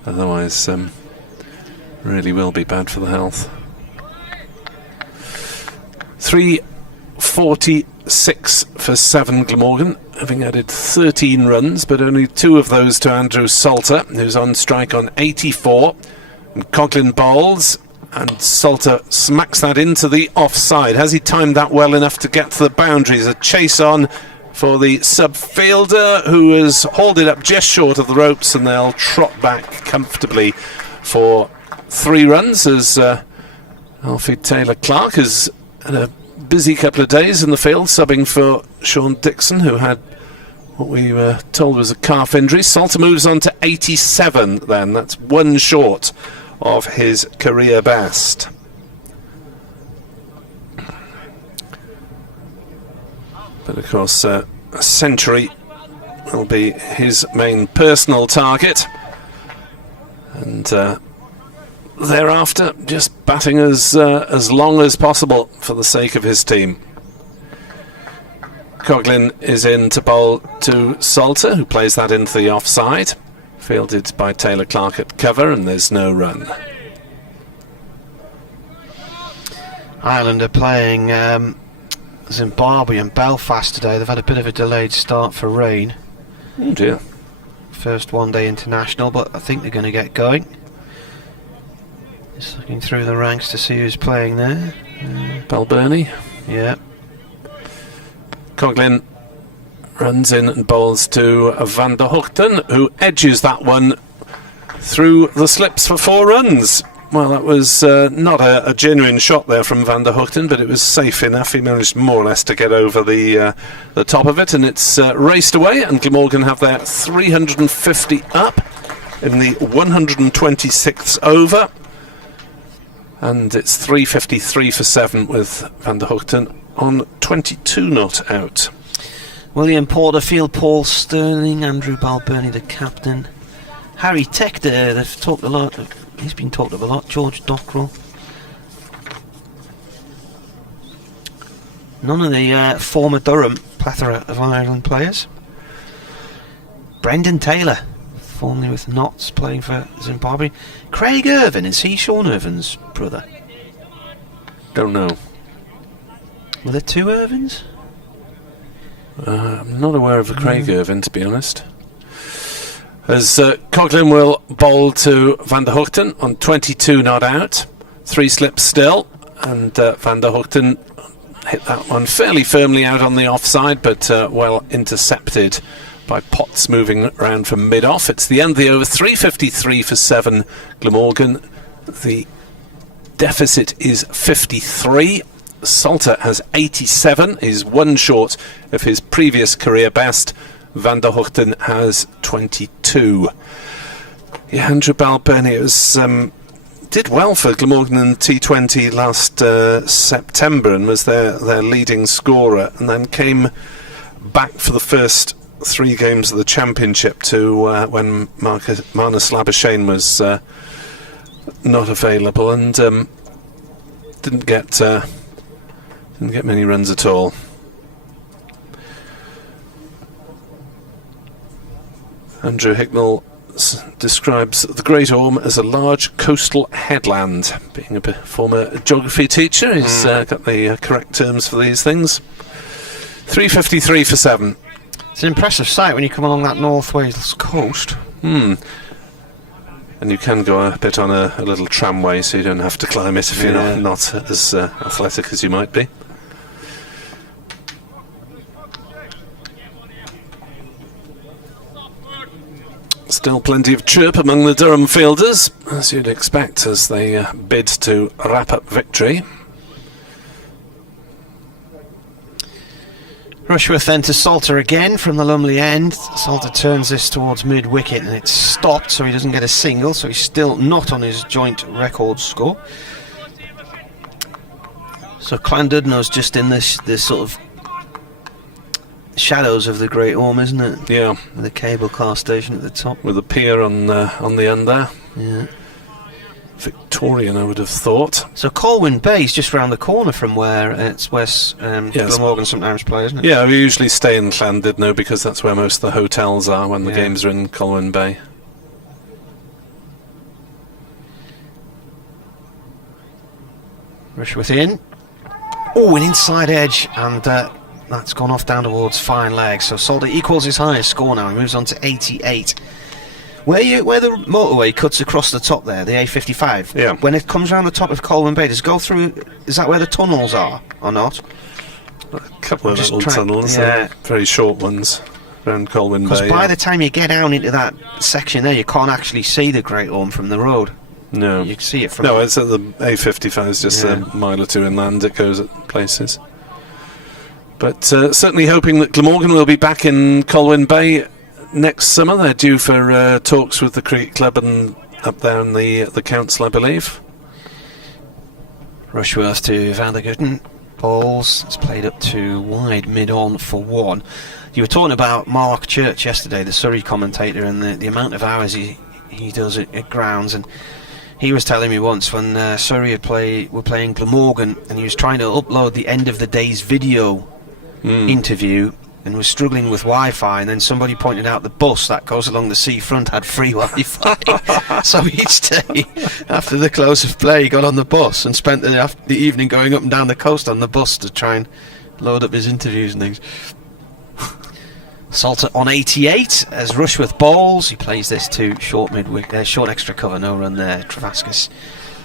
Otherwise, really will be bad for the health. 3:46 for 7 Glamorgan, having added 13 runs, but only 2 of those to Andrew Salter, who's on strike on 84. And Coughlin bowls, and Salter smacks that into the offside. Has he timed that well enough to get to the boundaries? A chase on for the sub-fielder, who has hauled it up just short of the ropes, and they'll trot back comfortably for 3 runs as Alfie Taylor-Clark has had a busy couple of days in the field, subbing for Sean Dixon, who had what we were told was a calf injury. Salter moves on to 87 then. That's 1 short of his career best. But of course, a century will be his main personal target, and thereafter just batting as long as possible for the sake of his team. Coughlin is in to bowl to Salter, who plays that into the offside. Fielded by Taylor-Clark at cover, and there's no run. Ireland are playing Zimbabwe and Belfast today. They've had a bit of a delayed start for rain. Oh dear. First one-day international, but I think they're going to get going. Just looking through the ranks to see who's playing there. Balbirnie. Yeah. Coughlin runs in and bowls to Van der Hoogten, who edges that one through the slips for 4 runs. Well, that was not a genuine shot there from Van der Hoogten, but it was safe enough. He managed more or less to get over the top of it, and it's raced away, and Glamorgan have their 350 up in the 126th over. And it's 3:53 for 7 with Van der Hoogten on 22 not out. William Porterfield, Paul Sterling, Andrew Balbirnie, the captain. Harry Tector, they've talked a lot. He's been talked of a lot. George Dockrell. None of the former Durham plethora of Ireland players. Brendan Taylor, formerly with Notts, playing for Zimbabwe. Craig Irvine, is he Sean Irvine's brother? Don't know. Were there 2 Irvines? I'm not aware of a Craig Irvine, to be honest. As Coughlin will bowl to Van der Hoogten on 22 not out. 3 slips still, and Van der Hoogten hit that one fairly firmly out on the offside, but well intercepted by Potts moving around from mid-off. It's the end of the over, 3:53 for 7 Glamorgan. The deficit is 53. Salter has 87, is 1 short of his previous career best. Van der Hoogten has 22. Yeah, Andrew Balbirnie was did well for Glamorgan in T20 last September and was their leading scorer, and then came back for the first 3 games of the championship to when Marnus Labuschagne was not available, and didn't get many runs at all. Andrew Hicknell describes the Great Orme as a large coastal headland. Being a former geography teacher, he's got the correct terms for these things. 3:53 for 7. It's an impressive sight when you come along that North Wales coast. And you can go a bit on a little tramway, so you don't have to climb it if you're not as athletic as you might be. Still plenty of chirp among the Durham fielders, as you'd expect, as they bid to wrap up victory. Rushworth then to Salter again from the Lumley end. Salter turns this towards mid-wicket and it's stopped, so he doesn't get a single, so he's still not on his joint record score. So Llandudno's just in this sort of shadows of the Great Orme, isn't it? Yeah. With the cable car station at the top. With a pier on the end there. Yeah. Victorian, I would have thought. So Colwyn Bay is just round the corner from where Glamorgan sometimes play, isn't it? Yeah, we usually stay in Llandudno because that's where most of the hotels are when the games are in Colwyn Bay. Rushworth in. Oh, an inside edge, and that's gone off down towards fine legs. So Salter equals his highest score now. He moves on to 88. Where the motorway cuts across the top there, the A55. Yeah. When it comes around the top of Colwyn Bay, does it go through? Is that where the tunnels are, or not? A couple of little tunnels, very short ones around Colwyn Bay. Because by the time you get down into that section there, you can't actually see the Great Orme from the road. No. You can see it from... No, it's at the A55, it's just a mile or two inland it goes at places. But certainly hoping that Glamorgan will be back in Colwyn Bay next summer. They're due for talks with the cricket club and up there in the council, I believe. Rushworth to Van der Gutten. Balls. It's played up to wide, mid-on for 1. You were talking about Mark Church yesterday, the Surrey commentator, and the amount of hours he does at grounds. And he was telling me once when Surrey were playing Glamorgan, and he was trying to upload the end of the day's video interview, and was struggling with Wi-Fi, and then somebody pointed out the bus that goes along the seafront had free Wi-Fi. So each day after the close of play he got on the bus and spent the evening going up and down the coast on the bus to try and load up his interviews and things. Salter on 88 as Rushworth bowls. He plays this to short extra cover, no run there. Travaskis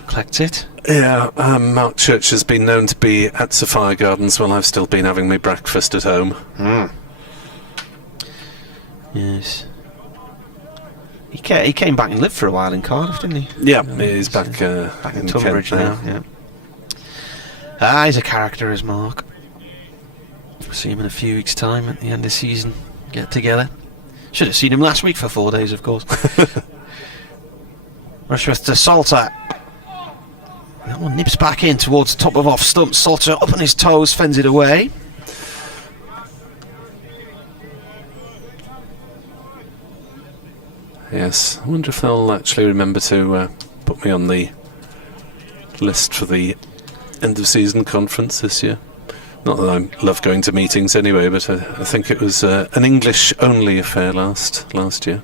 collects it. Yeah, Mark Church has been known to be at Sophia Gardens while I've still been having my breakfast at home. Yes. He came back and lived for a while in Cardiff, didn't he? Yeah, he's back in Tunbridge now. Yeah. He's a character, is Mark. We'll see him in a few weeks' time at the end of the season. Get together. Should have seen him last week for 4 days, of course. Rushworth to Salter. That one nips back in towards the top of off stump. Salter up on his toes, fends it away. Yes, I wonder if they'll actually remember to put me on the list for the end of season conference this year. Not that I love going to meetings anyway, but I think it was an English only affair last year.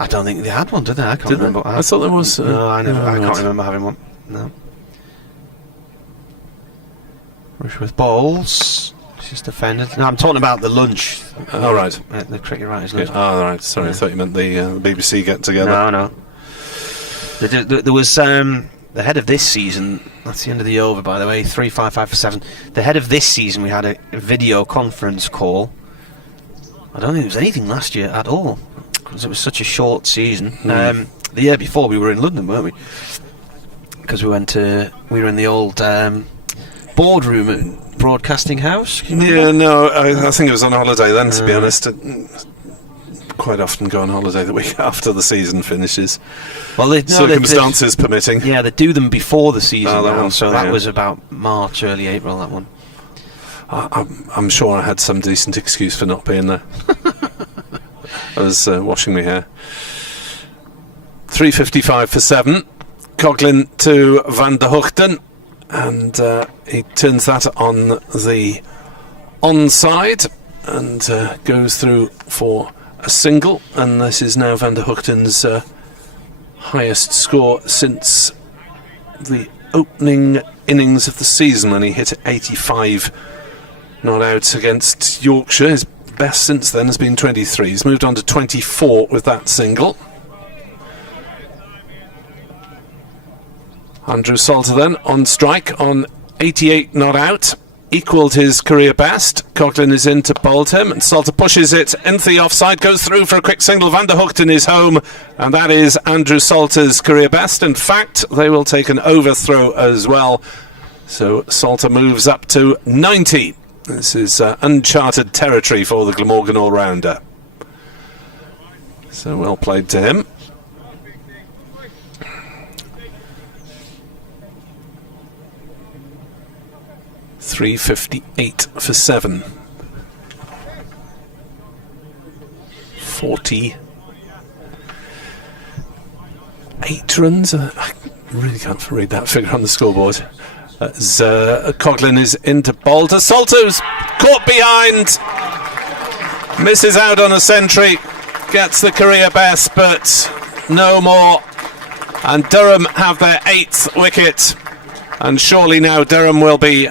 I don't think they had one, did they? I can't remember. I thought there was. No, I can't remember having one. No. Rushworth bowls. Just defended. No, I'm talking about the lunch. Oh, right. The cricket writers' lunch. Oh, right. Sorry, I thought you meant the BBC get together. No. There was the head of this season. That's the end of the over, by the way. 355 for 7. The head of this season, we had a video conference call. I don't think there was anything last year at all, because it was such a short season. The year before we were in London, weren't we? Because we were in the old boardroom at Broadcasting House. Yeah, no, I think it was on holiday then, to be honest. Quite often go on holiday the week after the season finishes. Well, circumstances permitting. Yeah, they do them before the season now, so that yeah. was about March, early April, that one. I'm sure I had some decent excuse for not being there. I was washing my hair. 355 for 7. Coughlin to Van der Gutten, and he turns that on the onside and goes through for a single, and this is now Van der Gutten's highest score since the opening innings of the season when he hit 85 not out against Yorkshire. His best since then has been 23. He's moved on to 24 with that single. Andrew Salter then on strike on 88 not out, equalled his career best. Coughlin is in to bowl him, and Salter pushes it into the offside, goes through for a quick single. Van der Gutten is home, and that is Andrew Salter's career best. In fact, they will take an overthrow as well, so Salter moves up to 90. This is uncharted territory for the Glamorgan all-rounder. So well played to him. .358 for 7. 48 8 runs. I really can't read that figure on the scoreboard. As Coughlin is into bowl to Salter's caught behind, misses out on a century, gets the career best, but no more. And Durham have their 8th wicket, and surely now Durham will be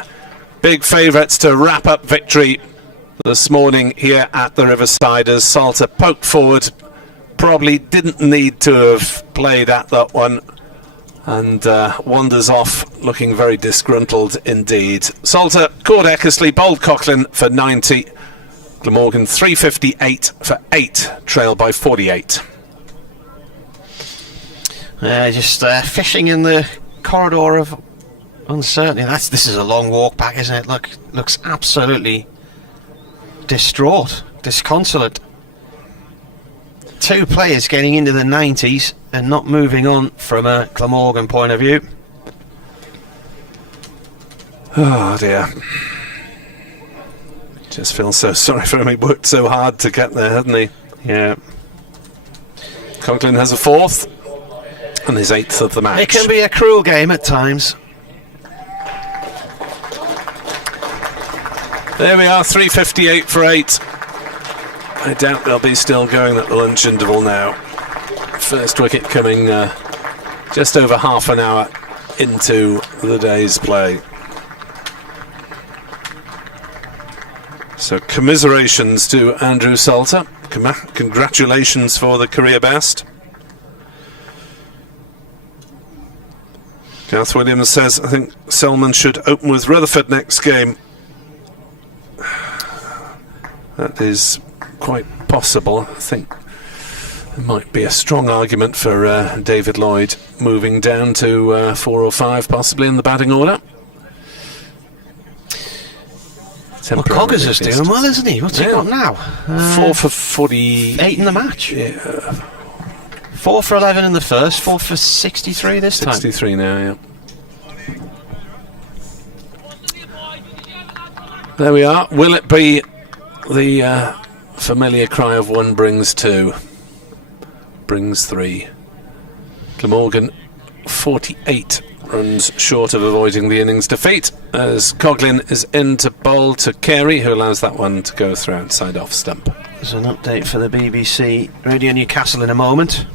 big favourites to wrap up victory this morning here at the Riverside, as Salter poked forward, probably didn't need to have played at that one, and wanders off looking very disgruntled indeed. Salter caught Eckersley, bowled Coughlin for 90, Glamorgan 358 for 8, trail by 48. Just fishing in the corridor of uncertainty. This is a long walk back, isn't it? Looks absolutely distraught, disconsolate. 2 players getting into the 90s and not moving on from a Glamorgan point of view. Oh dear. Just feel so sorry for him. He worked so hard to get there, hadn't he? Yeah. Coughlin has a 4th and his 8th of the match. It can be a cruel game at times. There we are, 358 for 8. I doubt they'll be still going at the lunch interval now. First wicket coming just over half an hour into the day's play. So commiserations to Andrew Salter. Congratulations for the career best. Garth Williams says, I think Selman should open with Rutherford next game. That is quite possible. I think there might be a strong argument for David Lloyd moving down to 4 or 5 possibly in the batting order. Well, Coggers is doing well, isn't he? What's he got now? 4 for 48 in the match. Yeah. 4 for 11 in the first, 4 for 63 this time. 63 now, yeah. There we are. Will it be the familiar cry of 1 brings 2, brings 3? Glamorgan 48 runs short of avoiding the innings defeat, as Coughlin is in to bowl to Carey, who allows that one to go through outside off stump. There's an update for the BBC Radio Newcastle in a moment.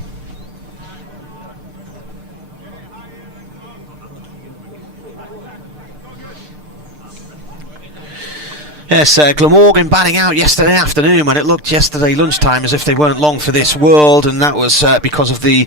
Yes, Glamorgan batting out yesterday afternoon, when it looked yesterday lunchtime as if they weren't long for this world, and that was because of the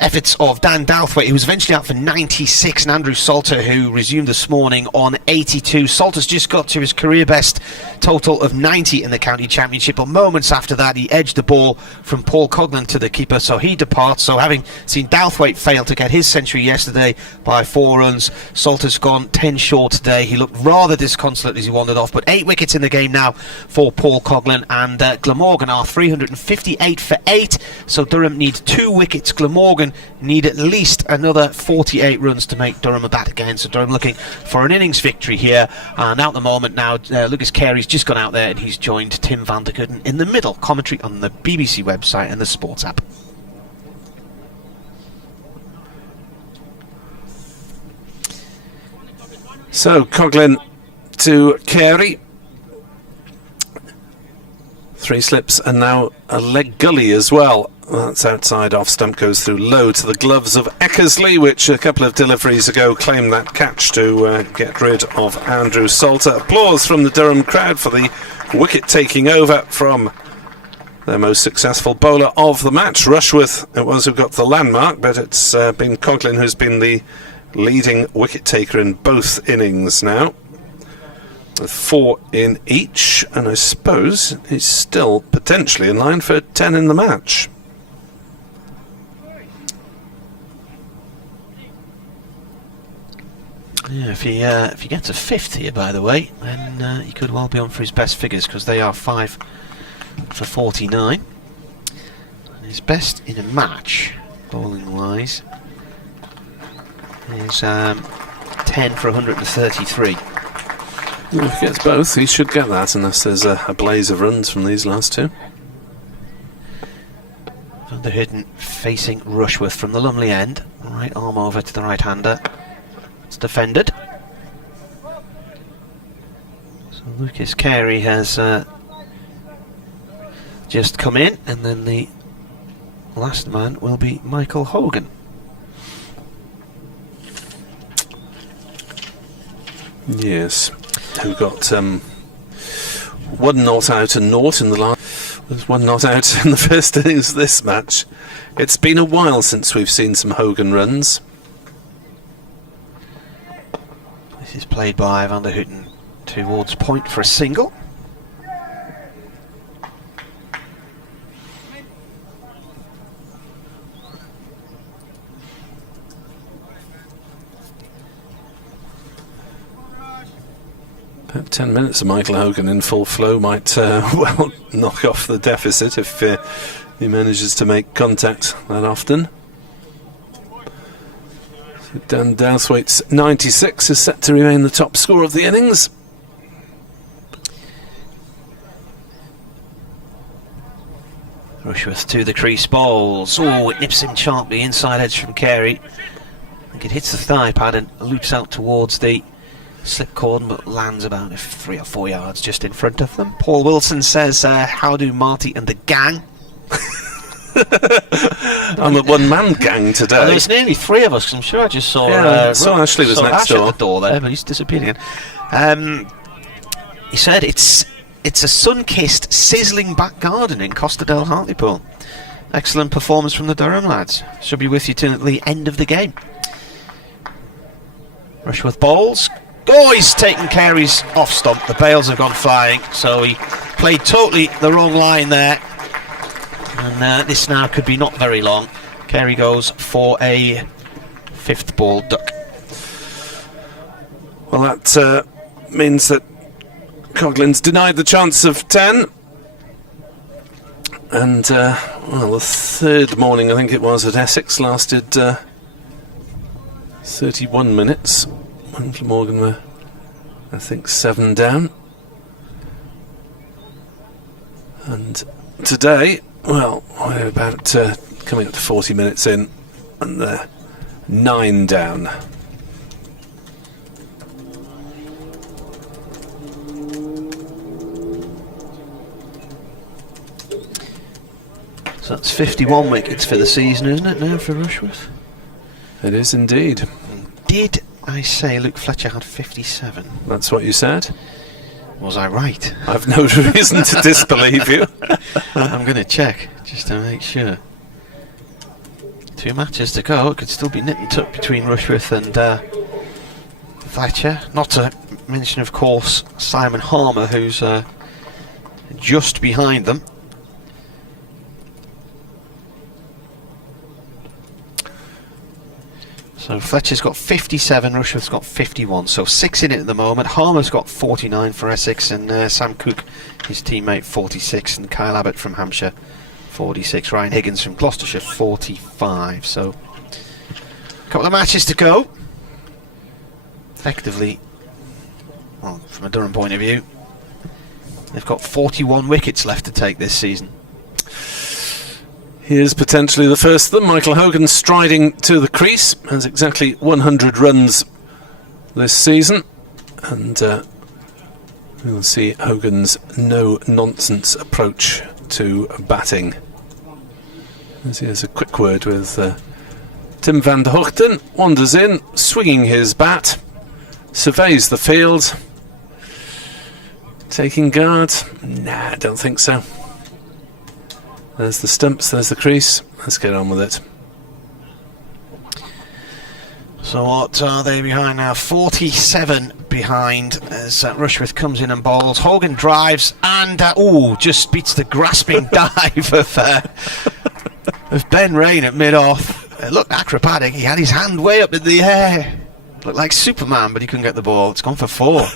efforts of Dan Douthwaite, who was eventually out for 96, and Andrew Salter, who resumed this morning on 82. Salter's just got to his career best total of 90 in the county championship, but moments after that he edged the ball from Paul Coughlin to the keeper, so he departs. So having seen Douthwaite fail to get his century yesterday by 4 runs, Salter's gone 10 short today. He looked rather disconsolate as he wandered off, but 8 wickets in the game now for Paul Coughlin, and Glamorgan are 358 for 8, so Durham need 2 wickets. Glamorgan need at least another 48 runs to make Durham a bat again, so Durham looking for an innings victory here. And at the moment now, Lucas Carey's just gone out there and he's joined Tim van der Gooden in the middle. Commentary on the BBC website and the sports app. So Coughlin to Carey, 3 slips and now a leg gully as well. That's outside off stump, goes through low to the gloves of Eckersley, which a couple of deliveries ago claimed that catch to get rid of Andrew Salter. Applause from the Durham crowd for the wicket taking over from their most successful bowler of the match. Rushworth it was who got the landmark, but it's been Coughlin who's been the leading wicket taker in both innings now, with 4 in each, and I suppose he's still potentially in line for 10 in the match. Yeah, if he gets a 5th here, by the way, then he could well be on for his best figures, because they are 5 for 49. And his best in a match, bowling wise, is 10 for 133. If he gets both, he should get that, unless there's a blaze of runs from these last 2. Van der Hooden facing Rushworth from the Lumley end. Right arm over to the right-hander. It's defended. So Lucas Carey has just come in, and then the last man will be Michael Hogan. Yes, who got one not out and naught in the last. There's one not out in the first innings of this match. It's been a while since we've seen some Hogan runs. This is played by Van der Hooden towards point for a single. About 10 minutes of Michael Hogan in full flow might well knock off the deficit if he manages to make contact that often. So Dan Dowthwaite's 96 is set to remain the top scorer of the innings. Rushworth to the crease bowls. Oh, it nips him sharply, inside edge from Carey. I think it hits the thigh pad and loops out towards the slip cordon, but lands about 3 or 4 yards just in front of them. Paul Wilson says, how do Marty and the gang? I'm a one-man gang today. Well, there's nearly 3 of us, 'cause I'm sure I just saw... saw Ashley was next door. At the door there, but he's disappeared again. He said it's a sun-kissed, sizzling back garden in Costa del Hartlepool. Excellent performance from the Durham lads. Should be with you till the end of the game. Rushworth bowls. Oh, he's taken Carey's off stump. The bails have gone flying, so he played totally the wrong line there. And this now could be not very long. Carey goes for a 5th ball duck. Well, that means that Coughlin's denied the chance of 10. And, well, the 3rd morning, I think it was, at Essex lasted 31 minutes. When Glamorgan were, I think, 7 down. And today, well, we're about coming up to 40 minutes in, and they're 9 down. So that's 51 wickets for the season, isn't it, now for Rushworth? It is indeed. Did I say Luke Fletcher had 57? That's what you said. Was I right? I've no reason to disbelieve you. I'm going to check, just to make sure. 2 matches to go. It could still be nip and tuck between Rushworth and Fletcher. Not to mention, of course, Simon Harmer, who's just behind them. So Fletcher's got 57, Rushworth's got 51, so 6 in it at the moment. Harmer's got 49 for Essex, and Sam Cook, his teammate, 46, and Kyle Abbott from Hampshire, 46. Ryan Higgins from Gloucestershire, 45. So a couple of matches to go. Effectively, well, from a Durham point of view, they've got 41 wickets left to take this season. Here's potentially the first of them. Michael Hogan striding to the crease, has exactly 100 runs this season, and we'll see Hogan's no-nonsense approach to batting. As he has a quick word with Tim van der Hoogen, wanders in, swinging his bat, surveys the field, taking guard. Nah, I don't think so. There's the stumps, there's the crease. Let's get on with it. So what are they behind now? 47 behind as Rushworth comes in and bowls. Hogan drives and just beats the grasping dive of Ben Rain at mid-off. It looked acrobatic. He had his hand way up in the air. Looked like Superman, but he couldn't get the ball. It's gone for 4.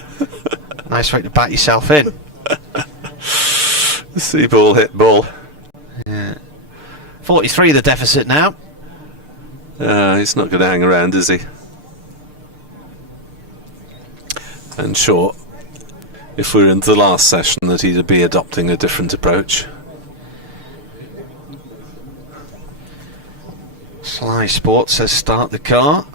Nice way to bat yourself in. See ball, hit ball. Yeah. 43 the deficit now. He's not going to hang around, is he? And sure, if we're in the last session, that he'd be adopting a different approach. Sly Sports says start the car.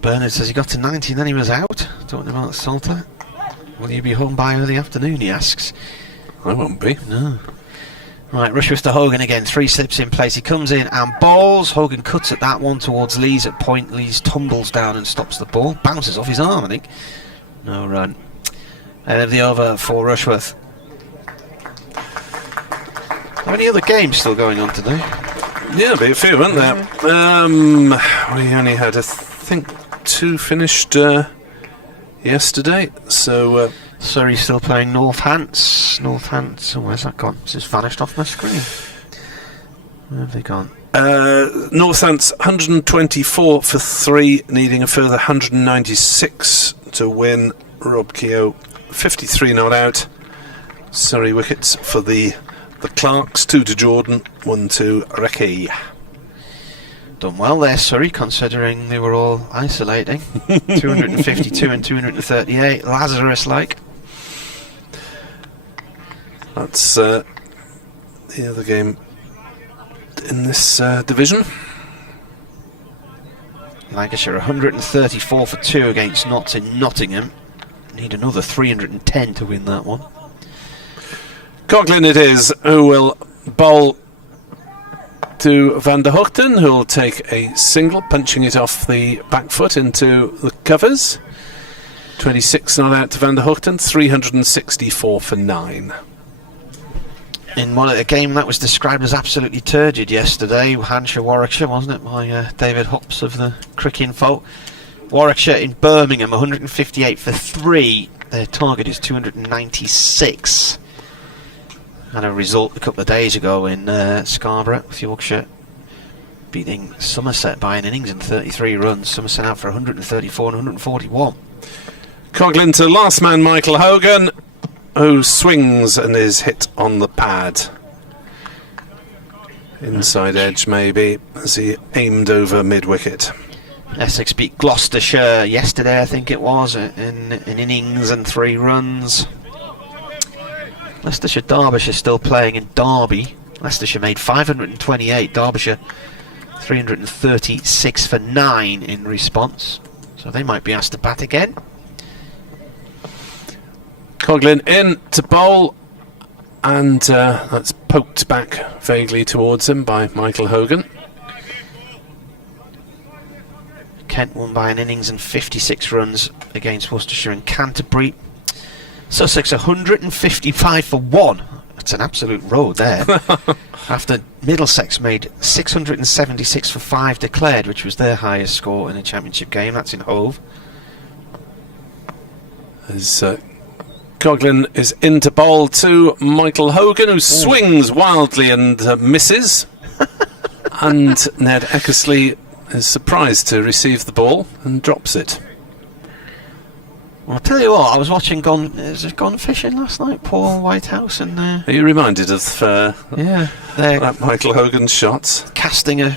Bernard says he got to 90 and then he was out. Talking about Salter. Will you be home by early afternoon, he asks. I won't be. No. Right, Rushworth to Hogan again. 3 slips in place. He comes in and bowls. Hogan cuts at that one towards Lees at point. Lees tumbles down and stops the ball. Bounces off his arm, I think. No run. And the over for Rushworth. Are there any other games still going on today? Yeah, there'll be a few, weren't there? We only had, I think, 2 finished yesterday. So Surrey's still playing Northants. Northants. Oh, where's that gone? It's just vanished off my screen. Where have they gone? Northants 124 for 3, needing a further 196 to win. Rob Keogh 53 not out. Surrey wickets for the Clarks, 2 to Jordan, 1 to Recky. Done well there, Surrey, considering they were all isolating. 252 and 238, Lazarus-like. That's the other game in this division. Lancashire 134 for 2 against Notts in Nottingham. Need another 310 to win that one. Coughlin it is, who will bowl to Van der Hoogten, who will take a single, punching it off the back foot into the covers. 26 not out to Van der Hoogten, 364 for 9. In a game that was described as absolutely turgid yesterday, Hampshire, Warwickshire, wasn't it, by David Hops of the Cricket Info. Warwickshire in Birmingham, 158 for 3. Their target is 296. Had a result a couple of days ago in Scarborough with Yorkshire beating Somerset by an innings and 33 runs. Somerset out for 134 and 141. Coughlin to last man Michael Hogan, who swings and is hit on the pad. Inside edge maybe, as he aimed over mid-wicket. Essex beat Gloucestershire yesterday, I think it was, in innings and 3 runs. Leicestershire Derbyshire still playing in Derby. Leicestershire made 528, Derbyshire 336 for 9 in response. So they might be asked to bat again. Coughlin in to bowl, and that's poked back vaguely towards him by Michael Hogan. Kent won by an innings and 56 runs against Worcestershire and Canterbury. Sussex 155 for 1. That's an absolute road there. After Middlesex made 676 for 5 declared, which was their highest score in a championship game. That's in Hove. As Coughlin is in to bowl to Michael Hogan, who swings wildly and misses. And Ned Eckersley is surprised to receive the ball and drops it. Well, I'll tell you what, I was watching Gone Fishing last night, Paul Whitehouse, and Are you reminded of they're Michael Hogan's shots? casting a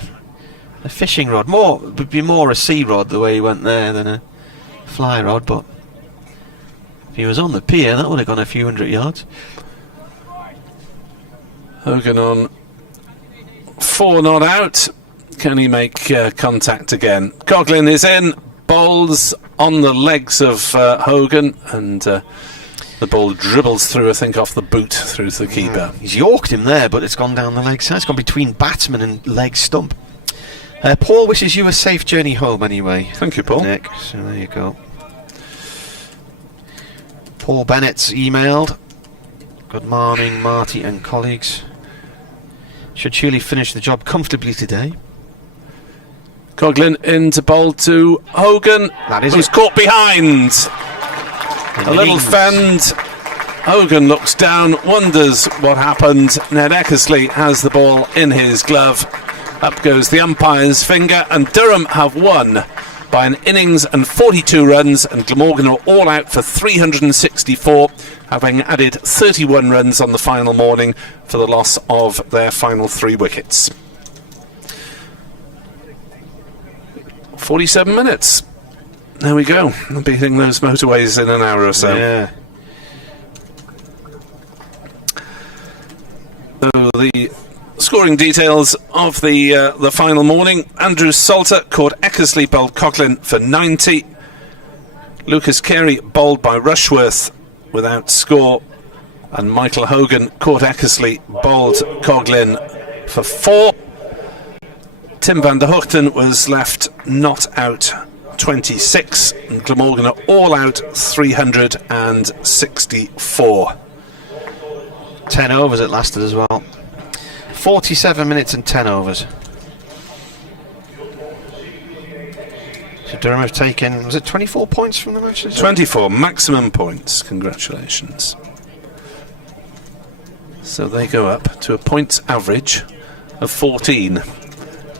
fishing rod. Would be more a sea rod the way he went there than a fly rod, but if he was on the pier, that would have gone a few hundred yards. Hogan on 4 not out. Can he make contact again? Coughlin is in, bowls on the legs of Hogan, and the ball dribbles through, I think, off the boot through to the keeper. He's yorked him there, but it's gone down the leg side. It's gone between batsman and leg stump. Paul wishes you a safe journey home anyway. Thank you, Paul. Nick, so there you go. Paul Bennett's emailed. Good morning, Marty and colleagues. Should surely finish the job comfortably today. Coughlin in to bowl to Hogan, That is who's it. caught behind. A little fend. Hogan looks down, wonders what happened. Ned Eckersley has the ball in his glove. Up goes the umpire's finger, and Durham have won by an innings and 42 runs, and Glamorgan are all out for 364, having added 31 runs on the final morning for the loss of their final 3 wickets. 47 minutes. There we go. I'll be hitting those motorways in an hour or so. Yeah. So the scoring details of the final morning. Andrew Salter caught Eckersley bowled Coughlin for 90. Lucas Carey bowled by Rushworth without score. And Michael Hogan caught Eckersley bowled Coughlin for 4. Tim van der Hoogten was left not out 26. And Glamorgan are all out 364. 10 overs it lasted as well. 47 minutes and 10 overs. So Durham have taken, was it 24 points from the match? 24 maximum points. Congratulations. So they go up to a points average of 14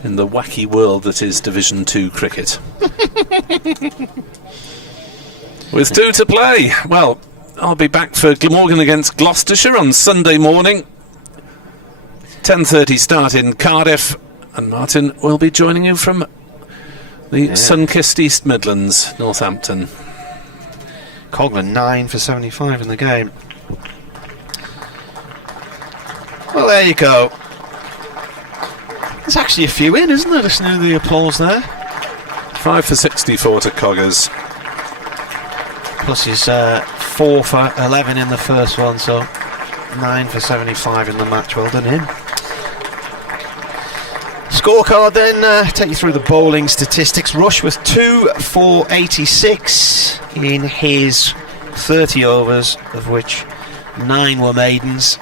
in the wacky world that is Division 2 cricket. With 2 to play. Well, I'll be back for Glamorgan against Gloucestershire on Sunday morning. 10:30 start in Cardiff, and Martin will be joining you from the sun-kissed East Midlands, Northampton. Coughlin 9 for 75 in the game. Well, there you go. There's actually a few in, isn't there? Listen to the applause there. 5 for 64 to Coggers. Plus his 4 for 11 in the first one, so 9 for 75 in the match. Well done him. Scorecard then, take you through the bowling statistics. Rushworth 2 for 86 in his 30 overs, of which 9 were maidens.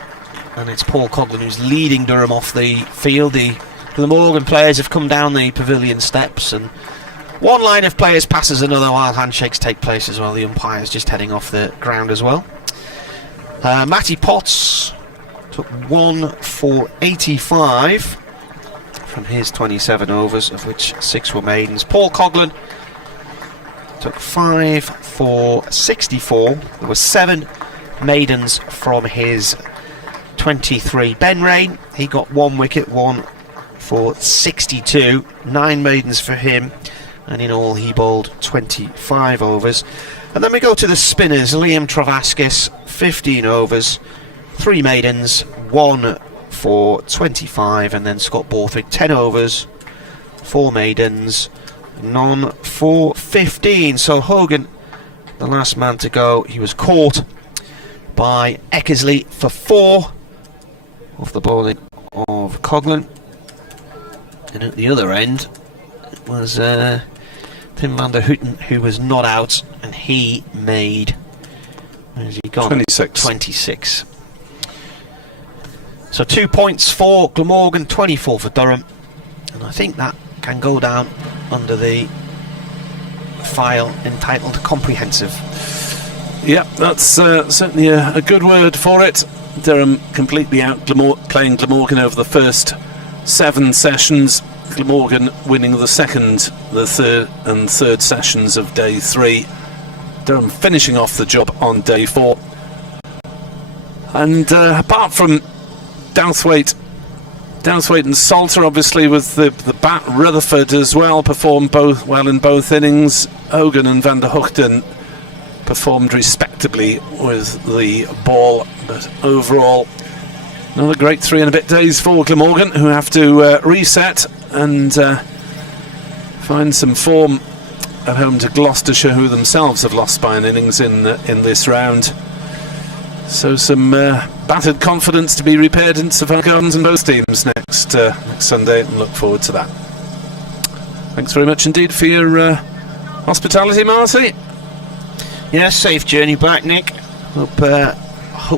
And it's Paul Coughlin who's leading Durham off the field. The Glamorgan players have come down the pavilion steps, and one line of players passes another while handshakes take place as well. The umpire's just heading off the ground as well. Matty Potts took 1 for 85 from his 27 overs, of which 6 were maidens. Paul Coughlin took 5 for 64. There were 7 maidens from his 23. Ben Rain, he got 1 wicket, 1 for 62. 9 maidens for him, and in all he bowled 25 overs. And then we go to the spinners. Liam Travaskis, 15 overs, 3 maidens, 1 for 25, and then Scott Borthwick, 10 overs, 4 maidens, none for 15. So Hogan, the last man to go, he was caught by Eckersley for 4 off the bowling of Coughlin. And at the other end it was Tim van der Hoogten, who was not out, and he made, where has he gone? 26. So 2 points for Glamorgan, 24 for Durham, and I think that can go down under the file entitled comprehensive. Yeah, that's certainly a good word for it. Durham completely out playing Glamorgan over the first 7 sessions. Glamorgan winning the second, the third sessions of day 3. Durham finishing off the job on day 4. And apart from Douthwaite and Salter, obviously with the bat, Rutherford as well performed well in both innings. Hogan and van der Hoogten performed respectably with the ball, but overall another great 3 and a bit days for Glamorgan, who have to reset and find some form at home to Gloucestershire, who themselves have lost by an innings in this round. So some battered confidence to be repaired in Savannah Gardens and both teams next Sunday, and look forward to that. Thanks very much indeed for your hospitality, Marty. Yeah, safe journey back, Nick. Hope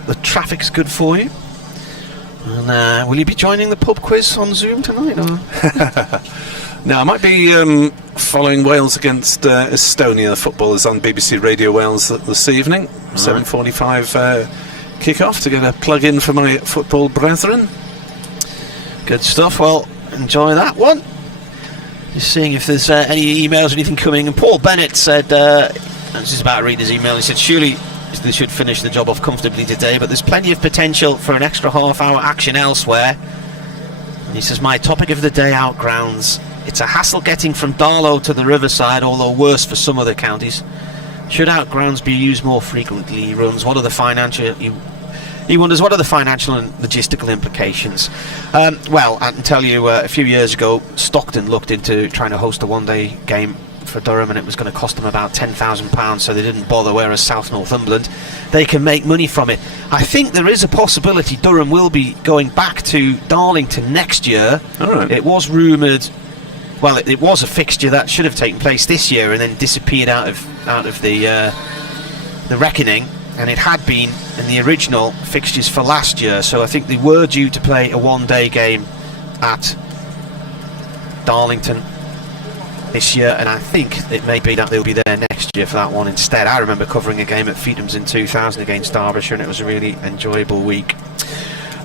the traffic's good for you. And will you be joining the pub quiz on Zoom tonight? Or? No, I might be following Wales against Estonia. The football is on BBC Radio Wales this evening. 7:45 kick-off to get a plug-in for my football brethren. Good stuff. Well, enjoy that one. Just seeing if there's any emails or anything coming. And Paul Bennett said, I was just about to read his email, he said, surely they should finish the job off comfortably today, but there's plenty of potential for an extra half-hour action elsewhere. And he says, my topic of the day, out grounds. It's a hassle getting from Darlow to the Riverside, although worse for some other counties. Should outgrounds be used more frequently? He runs, what are the financial He wonders, what are the financial and logistical implications? Well, I can tell you, a few years ago, Stockton looked into trying to host a one-day game for Durham, and it was going to cost them about £10,000, so they didn't bother, whereas South Northumberland, they can make money from it. I think there is a possibility Durham will be going back to Darlington next year. All right. It was rumoured, well, it was a fixture that should have taken place this year and then disappeared out of the reckoning, and it had been in the original fixtures for last year, so I think they were due to play a one-day game at Darlington this year, and I think it may be that they'll be there next year for that one instead. I remember covering a game at Feetham's in 2000 against Derbyshire, and it was a really enjoyable week.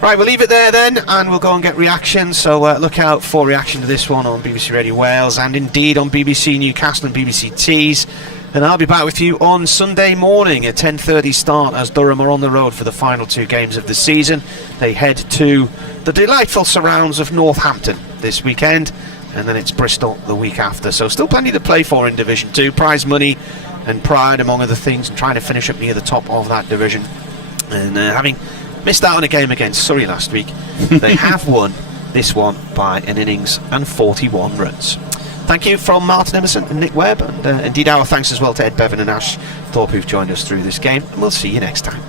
Right, we'll leave it there then, and we'll go and get reactions, so look out for reaction to this one on BBC Radio Wales, and indeed on BBC Newcastle and BBC Tees. And I'll be back with you on Sunday morning at 10:30 start, as Durham are on the road for the final 2 games of the season. They head to the delightful surrounds of Northampton this weekend, and then it's Bristol the week after. So still plenty to play for in Division 2. Prize money and pride, among other things, and trying to finish up near the top of that division. And having missed out on a game against Surrey last week, they have won this one by an innings and 41 runs. Thank you from Martin Emerson and Nick Webb, and indeed our thanks as well to Ed Bevan and Ash Thorpe, who've joined us through this game, and we'll see you next time.